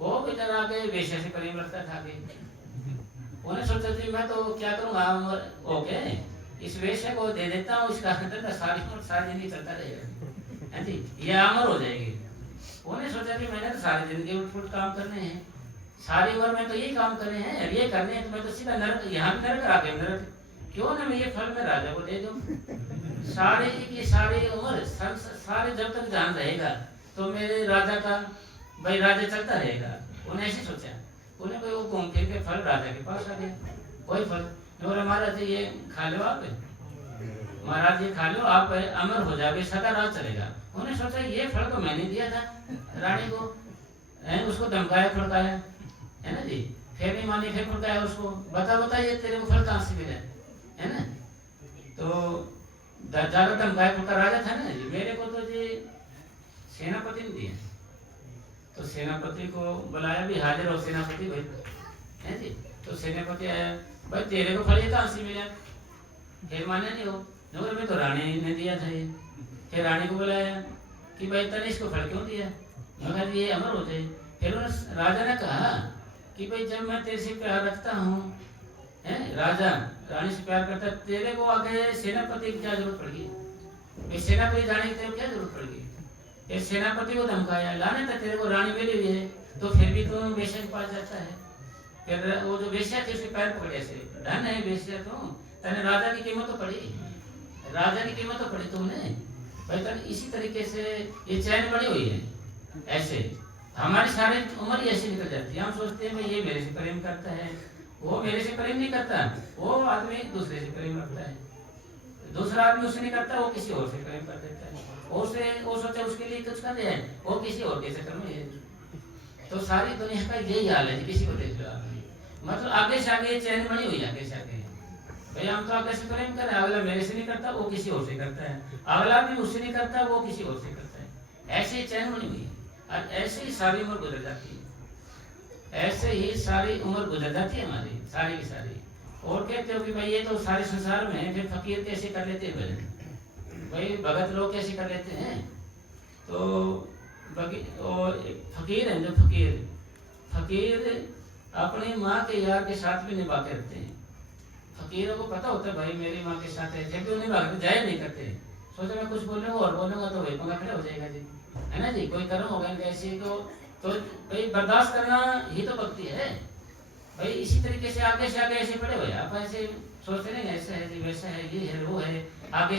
वो बेचारा आगे वेश्या से प्रेम रखता था आगे, उन्हें सोचा जी मैं तो क्या करूँगा अमर ओके, इस वेश्या को दे देता हूँ, इसका सारी जिंदगी चलता रहेगा, है जी ये अमर हो जाएगी। उन्हें सोचा कि मैंने तो सारी जिंदगी उठ काम करने हैं, सारी उम्र में तो यही काम करने हैं, अब ये करने हैं, तो मैं तो सीधा नरक, यहाँ भी नरक आके नरक, क्यों ना मैं ये फल में राजा को दे दूं। सारी की सारी उम्र सारे जब तक जान रहेगा तो मेरे राजा का भाई राजा चलता रहेगा। उन्हें ऐसे सोचा, उन्हें कोई वो घूम फिर के फल राजा के पास आ गया, वही फल, और महाराज ये खा लो आप, महाराज ये खा लो आप अमर हो जाओगे, सदा राज चलेगा। उन्हें सोचा ये फल तो मैंने दिया था रानी को, है उसको धमकाया फड़काया, है ना जी, फिर नहीं मानी, फिर फड़काया उसको, बता ये तेरे को फल कहाँ से मिला, है ना। तो ज्यादा धमकाया फड़का राजा था ना जी, मेरे को तो जी सेनापति ने दिया। तो सेनापति को बुलाया भी, हाजिर हो सेनापति भाई, है जी। तो सेनापति आया, भाई तेरे को फल ये कहाँ से मिला, फिर माने नहीं हो, मैं तो रानी ने दिया था ये। फिर रानी को बुलाया कि भाई तने इसको फल क्यों दिया, मैं ये अमर हो जाए। फिर राजा ने कहा कि भाई जब मैं तेरे से प्यार रखता हूँ, है राजा रानी से प्यार करता, तेरे को आगे सेनापति की क्या जरूरत पड़ेगी, सेनापति जाने की तेरे को क्या जरूरत पड़ेगी। फिर सेनापति को धमकाया, लाने तक तेरे को रानी मिली हुई है, तो फिर भी तू वेश्या के पास जाता है। फिर वो जो वेश्या थी उसके पैर पकड़े से, धन है वेश्या तो, तने राजा की कीमत तो पड़ी, राजा की कीमत तो पड़ी तुमने भाई। तने इसी तरीके से ये चैन बनी हुई है, ऐसे हमारी सारी उम्र ही ऐसी निकल जाती है। हम सोचते हैं भाई ये मेरे से प्रेम करता है, वो मेरे से प्रेम नहीं करता, वो आदमी दूसरे से प्रेम रखता है, दूसरा आदमी उससे नहीं करता, वो किसी और से प्रेम कर देता है, वो सोचा उसके लिए कुछ कर दिया है, वो किसी और के चक्कर में है। तो सारी दुनिया का यही हाल है, किसी को देख लो आप, मतलब आगे से आगे चैन बनी हुई है, आगे से आगे भाई हम तो आगे से प्रेम करें, अगला मेरे से नहीं करता, वो किसी और से करता है, अगला भी मुझसे नहीं करता, वो किसी और से करता है, ऐसे ही चैन बनी हुई है। और ऐसे ही सारी उम्र गुजर जाती है, ऐसे ही सारी उम्र गुजर जाती है हमारी सारी की सारी। और कहते हो कि भाई ये तो सारे संसार में, फिर फकीर कैसे कर लेते हैं भजन, भाई भगत लोग कैसे कर लेते हैं। तो और फकीर हैं जो फकीर अपनी माँ के यार के साथ भी निभा के रखते हैं। फकीरों को पता होता है भाई मेरी माँ के साथ है, जब भी उन्हें भागते जाए नहीं करते, सोचा मैं कुछ बोलूँगा और बोलूँगा तो भाई पंगा खड़ा हो जाएगा जी, है ना जी, कोई कर्म होगा ऐसे। तो भाई बर्दाश्त करना ही तो भक्ति है भाई। इसी तरीके से आगे ऐसे पड़े हुए आप, ऐसे सोचते नहीं ऐसा है जी, वैसा है, ये है, वो है, आगे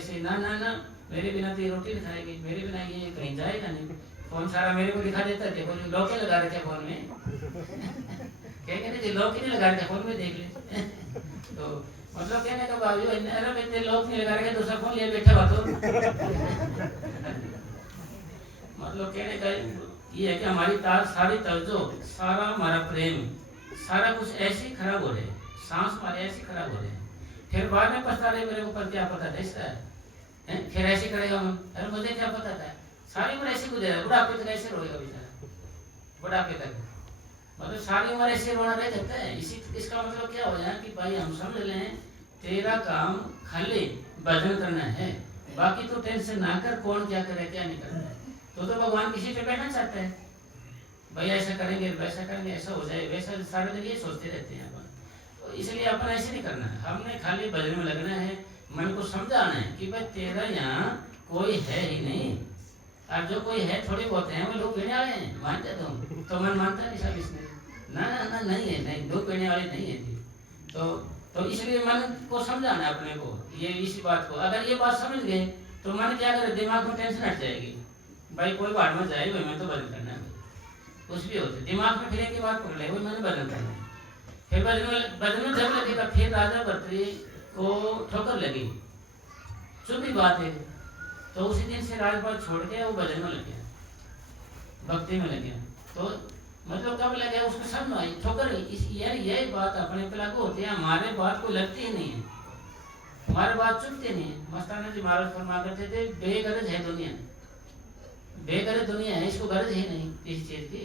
से ना ना ना, मेरे बिना तो ये रोटी नहीं खाएगी, मेरे बिना ये कहीं जाएगा नहीं। फोन सारा मेरे को दिखा देता है, देखो लॉक लगा रहे थे फोन में क्या कहते थे, लॉक नहीं लगा रहे थे फोन में, देख ले। तो मतलब कहने का बाबू अरे लॉक नहीं लगा रहे, दूसरा फोन लिए बैठा हुआ तो मतलब कहने का ये है कि हमारी सारी तवज्जो, सारा हमारा प्रेम, सारा कुछ ऐसे ही खराब हो रहे हैं, सांस हमारे ऐसे खराब हो रहे हैं। फिर बाद में पछता रहे मेरे ऊपर क्या पता था इसका है? फिर ऐसे करेगा हम, अरे मुझे क्या पता था, सारी उम्र ऐसे गुजरा, बुढ़ापे तक ऐसे रोएगा बेचारा, बुढ़ापे तक मतलब सारी उम्र ऐसे रोना रह जाता है। इसका मतलब क्या हो जाए कि भाई हम समझ लें तेरा काम खाली भजन करना है, बाकी तो टेंशन ना कर कौन क्या करे क्या नहीं करना है। तो भगवान किसी पे बैठना चाहता है, भाई ऐसा करेंगे वैसा करेंगे, ऐसा हो जाए वैसा, सारे दिन ये सोचते रहते हैं अपन। तो इसलिए अपन ऐसे नहीं करना है, हमने खाली भजन में लगना है, मन को समझाना है कि भाई तेरा यहाँ कोई है ही नहीं, और जो कोई है थोड़े बहुत हैं वो लोग पीने वाले हैं, मानते तुम तो मन मानता है सब इसमें ना ना ना नहीं है, नहीं लोग पीने वाले नहीं है जी। तो इसलिए मन को समझाना है अपने को ये इसी बात को। अगर ये बात समझ गए तो मन क्या करे, दिमाग में टेंशन हट जाएगी, भाई कोई बात मत जाए, वही मैं तो बदल करना है, कुछ भी होते दिमाग में फिर एक बात पकड़ ले, वही मैंने बदल करना है। फिर बदल में जब लगेगा, फिर राजा भर्तृ को ठोकर लगी, चुपी बात है, तो उसी दिन से राजपाल छोड़ के वो भजन में लग गया, भक्ति में लग गया। तो मतलब कब लग गया उसको समझ आई ठोकर, यार यही बात अपने पे लागू होती है, हमारे बात को लगती ही नहीं है, हमारे बात चुपती नहीं है। मस्ताना जी महाराज फरमा करते थे बेगरज है दुनिया, बेगरज दुनिया है, इसको गरज ही नहीं किसी चीज की,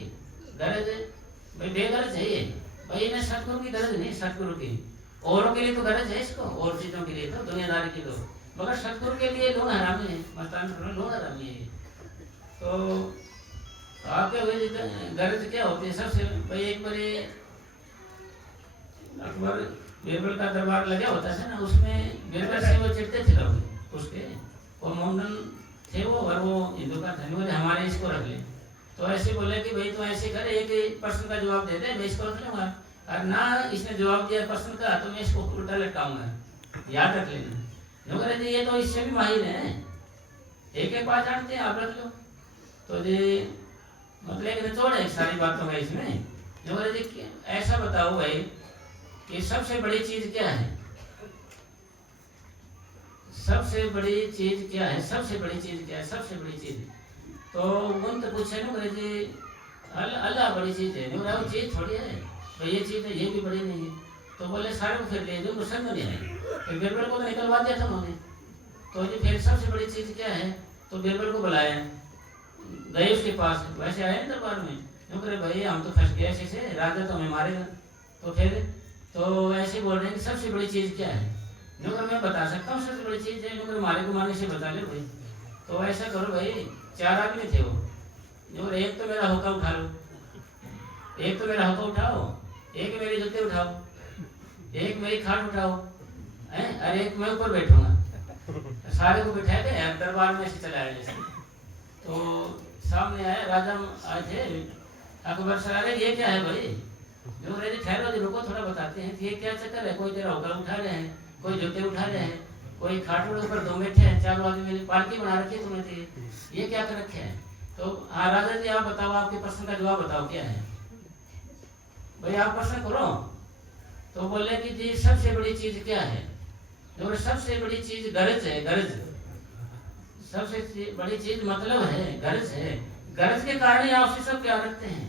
गरज भाई बेगरज है ये, भाई इन्हें सतगुरु की गरज नहीं, सतगुरु की, औरों के लिए तो गरज है इसको, और चीजों के लिए तो दुनियादारी की तो, मगर सतगुरु के लिए लोग हरामी है, मस्तान लोग हरामी है। तो आपके वही गरज क्या होती है सबसे, भाई एक बार अकबर बीरबल का दरबार लगा होता है ना, उसमें बीरबल से वो चिढ़ते थे लोग उसके, वो मोमडन थे वो, और वो हिंदू का था, बोले हमारे इसको रख ले। तो ऐसे बोले कि भाई तो ऐसे कर, एक प्रश्न का जवाब दे दे, मैं इसको रख लूंगा, और ना इसने जवाब दिया प्रश्न का तो मैं इसको उल्टा लटकाऊंगा, याद रख लेना। जो कह रहे ये तो इससे भी माहिर है, एक एक बात जानते हैं, आप रख लो। तो जी मतलब एक निचोड़ है सारी बातों का इसमें। जो कह रहे ऐसा बताओ भाई कि सबसे बड़ी चीज क्या है, सबसे बड़ी चीज क्या है, सबसे बड़ी चीज क्या है, सबसे बड़ी चीज। तो उनसे पूछे ना बोले जी अल्लाह बड़ी चीज है, वो चीज थोड़ी है भाई, ये चीज है ये भी बड़ी नहीं है। तो बोले सारे को फिर ले जो समझ नहीं आई, फिर बीरबल को तो निकलवा दिया था उन्होंने। तो जी फिर सबसे बड़ी चीज क्या है, तो बीरबल को बुलाया, गए उसके पास, वैसे आए ना दरबार में, जो करे भाई हम तो फंस गए ऐसे, राजा तो हमें मारेगा। तो फिर तो ऐसे बोल रहे हैं कि सबसे बड़ी चीज क्या है, जो कर मैं बता सकता हूँ सबसे बड़ी चीज है, जो कर मारे को मारने से बता ले भाई। तो ऐसा करो भाई, 4 आदमी थे वो, जो एक तो मेरा हुक्का उठा लो, एक तो मेरा हुक्का उठाओ, एक मेरे जूते उठाओ, एक मेरी खाट उठाओ, और एक मैं ऊपर बैठूंगा। सारे को बिठा के दरबार में ऐसे चलाया जैसे। तो सामने आया राजा आए थे, अकबर सर, अरे ये क्या है भाई, जो रहे ठहरो जी रुको थोड़ा बताते हैं, ये क्या चक्कर है, कोई तेरा हुक्का उठा रहे हैं, कोई जूते उठा रहे हैं, कोई खाट के ऊपर 2 बैठे हैं, 4 आदमी पालकी बना रखी है तुमने, तो ये क्या कर रखे है। तो हाँ राजा जी आप बताओ, आपके प्रश्न का जवाब बताओ क्या है भाई, आप प्रश्न करो। तो बोले कि जी सबसे बड़ी चीज क्या है, जो सबसे बड़ी चीज गरज है, गरज सबसे बड़ी चीज मतलब है, गरज है, गरज के कारण ही आपसे सब प्यार रखते हैं,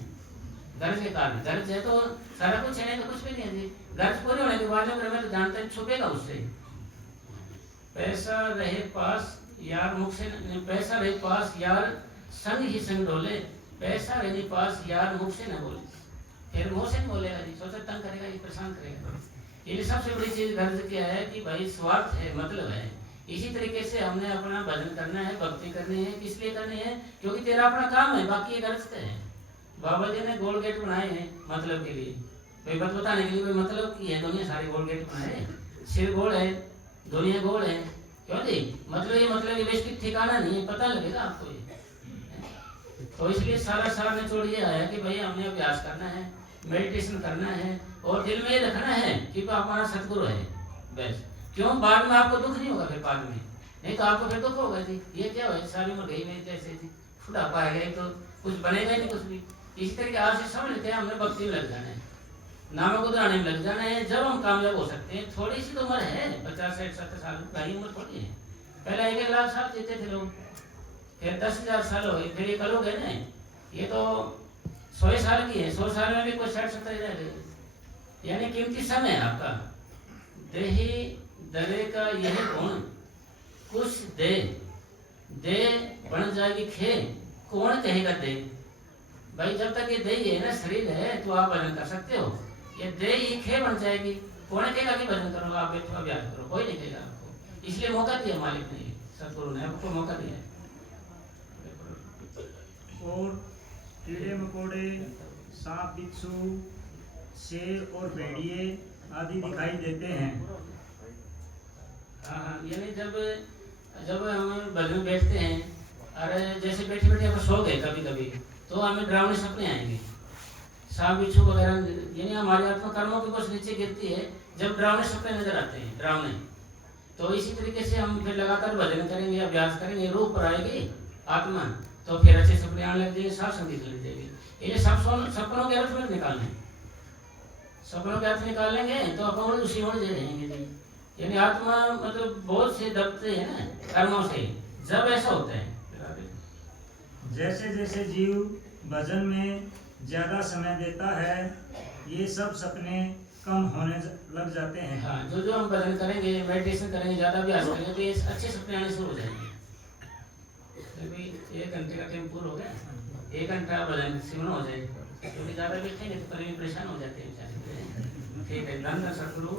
गरज के कारण, गरज है तो सारा कुछ है, तो कुछ भी नहीं है जी। गरज पूरी होने के बाद में तो जानते हैं छुपेगा उससे। पैसा रहे पास यार मुख से, पैसा रहे पास यार संग ही संग डोले, पैसा रहने पास यार मुख से न बोले, फिर मुंह से नहीं बोलेगा जी, सोचा तंग करेगा, ये परेशान करेगा। ये सबसे बड़ी चीज गरज क्या है कि भाई स्वार्थ है, मतलब है। इसी तरीके से हमने अपना भजन करना है, भक्ति करनी है, किस लिए करनी है, क्योंकि तेरा अपना काम है, बाकी ये गरज है। बाबा जी ने गोल गेट बनाए हैं मतलब के लिए, कोई बात बताने के लिए, कोई मतलब की है, दुनिया सारी गोल गेट बनाए, सिर गोल है, दुनिया गोल है, क्यों जी, मतलब ये व्यवस्थित ठिकाना नहीं है, पता लगेगा आपको ये। तो इसलिए सारा सार निचोड़ ये आया कि भाई हमने अभ्यास करना है, मेडिटेशन करना है, और दिल में ये रखना है कि हमारा सतगुरु है बस। क्यों, बाद में आपको दुख नहीं होगा, फिर बाद में नहीं तो आपको फिर दुख होगा जी, ये क्या है सारी उम्र गई मेरी जैसे थी, बुढ़ापा आ गया तो कुछ बनेगा नहीं कुछ भी। इसी तरीके आज से समझ लेते हैं हमने भक्ति में लग जाना है, नामों को दोहराने में लग जाना है, जब हम कामयाब हो सकते हैं। थोड़ी सी तो उम्र है, 50 60 70 साल की उम्र थोड़ी है। पहले 1 लाख साल जीते थे लोग, फिर 10,000 साल हो गए, फिर ये कलोगे ना, ये तो 100 साल की है, 100 साल में भी कोई 60 70 रह गए, यानी कीमती समय है आपका। देही दरे का यही गुण कुछ दे दे बन जाएगी खे, कौन कहेगा दे? भाई जब तक ये दे ही है ना, शरीर है, तो आप भजन कर सकते हो। ये दे ही खे बन जाएगी, कौन कहेगा कि भजन करो, आप बैठो अभ्यास करो, कोई नहीं कहेगा आपको। इसलिए मौका दिया मालिक ने, सतगुरु ने आपको मौका दिया है। और कीड़े मकोड़े, सांप बिच्छू, शेर और भेड़िए आदि दिखाई देते हैं। हाँ, यानी जब हम भजन बैठते हैं, अरे जैसे बैठे बैठे हम सो गए कभी कभी, तो हमें डरावने सपने आएंगे, सांप बिच्छू वगैरह, यानी हमारी आत्मा कर्मों की कुछ नीचे गिरती है, जब डरावने सपने नजर आते हैं, डरावने। तो इसी तरीके से हम फिर लगातार भजन करेंगे, अभ्यास करेंगे, रूप पर आएगी आत्मा, तो फिर अच्छे सपने आने लग जाएंगे, साफ संगीत लग जाएगी। ये सपनों के अर्थ में निकालने, सपनों के अर्थ निकाल लेंगे तो अपन उसी में रहेंगे। यानी आत्मा मतलब बहुत से दबते हैं ना कर्मों से, जब ऐसा होता है। जैसे जैसे जीव भजन में ज्यादा समय देता है, ये सब सपने कम होने लग जाते हैं। हाँ, जो हम भजन करेंगे, मेडिटेशन करेंगे, ज्यादा अभ्यास करेंगे, तो ये अच्छे सपने आने शुरू हो जाएंगे। अभी 1 घंटे का टाइम पूरा हो गया, 1 घंटा भजन सिमरन हो जाएगा, क्योंकि ज्यादा बैठेंगे तो कभी परेशान हो जाते हैं। ठीक है, धन्यवाद सतगुरु।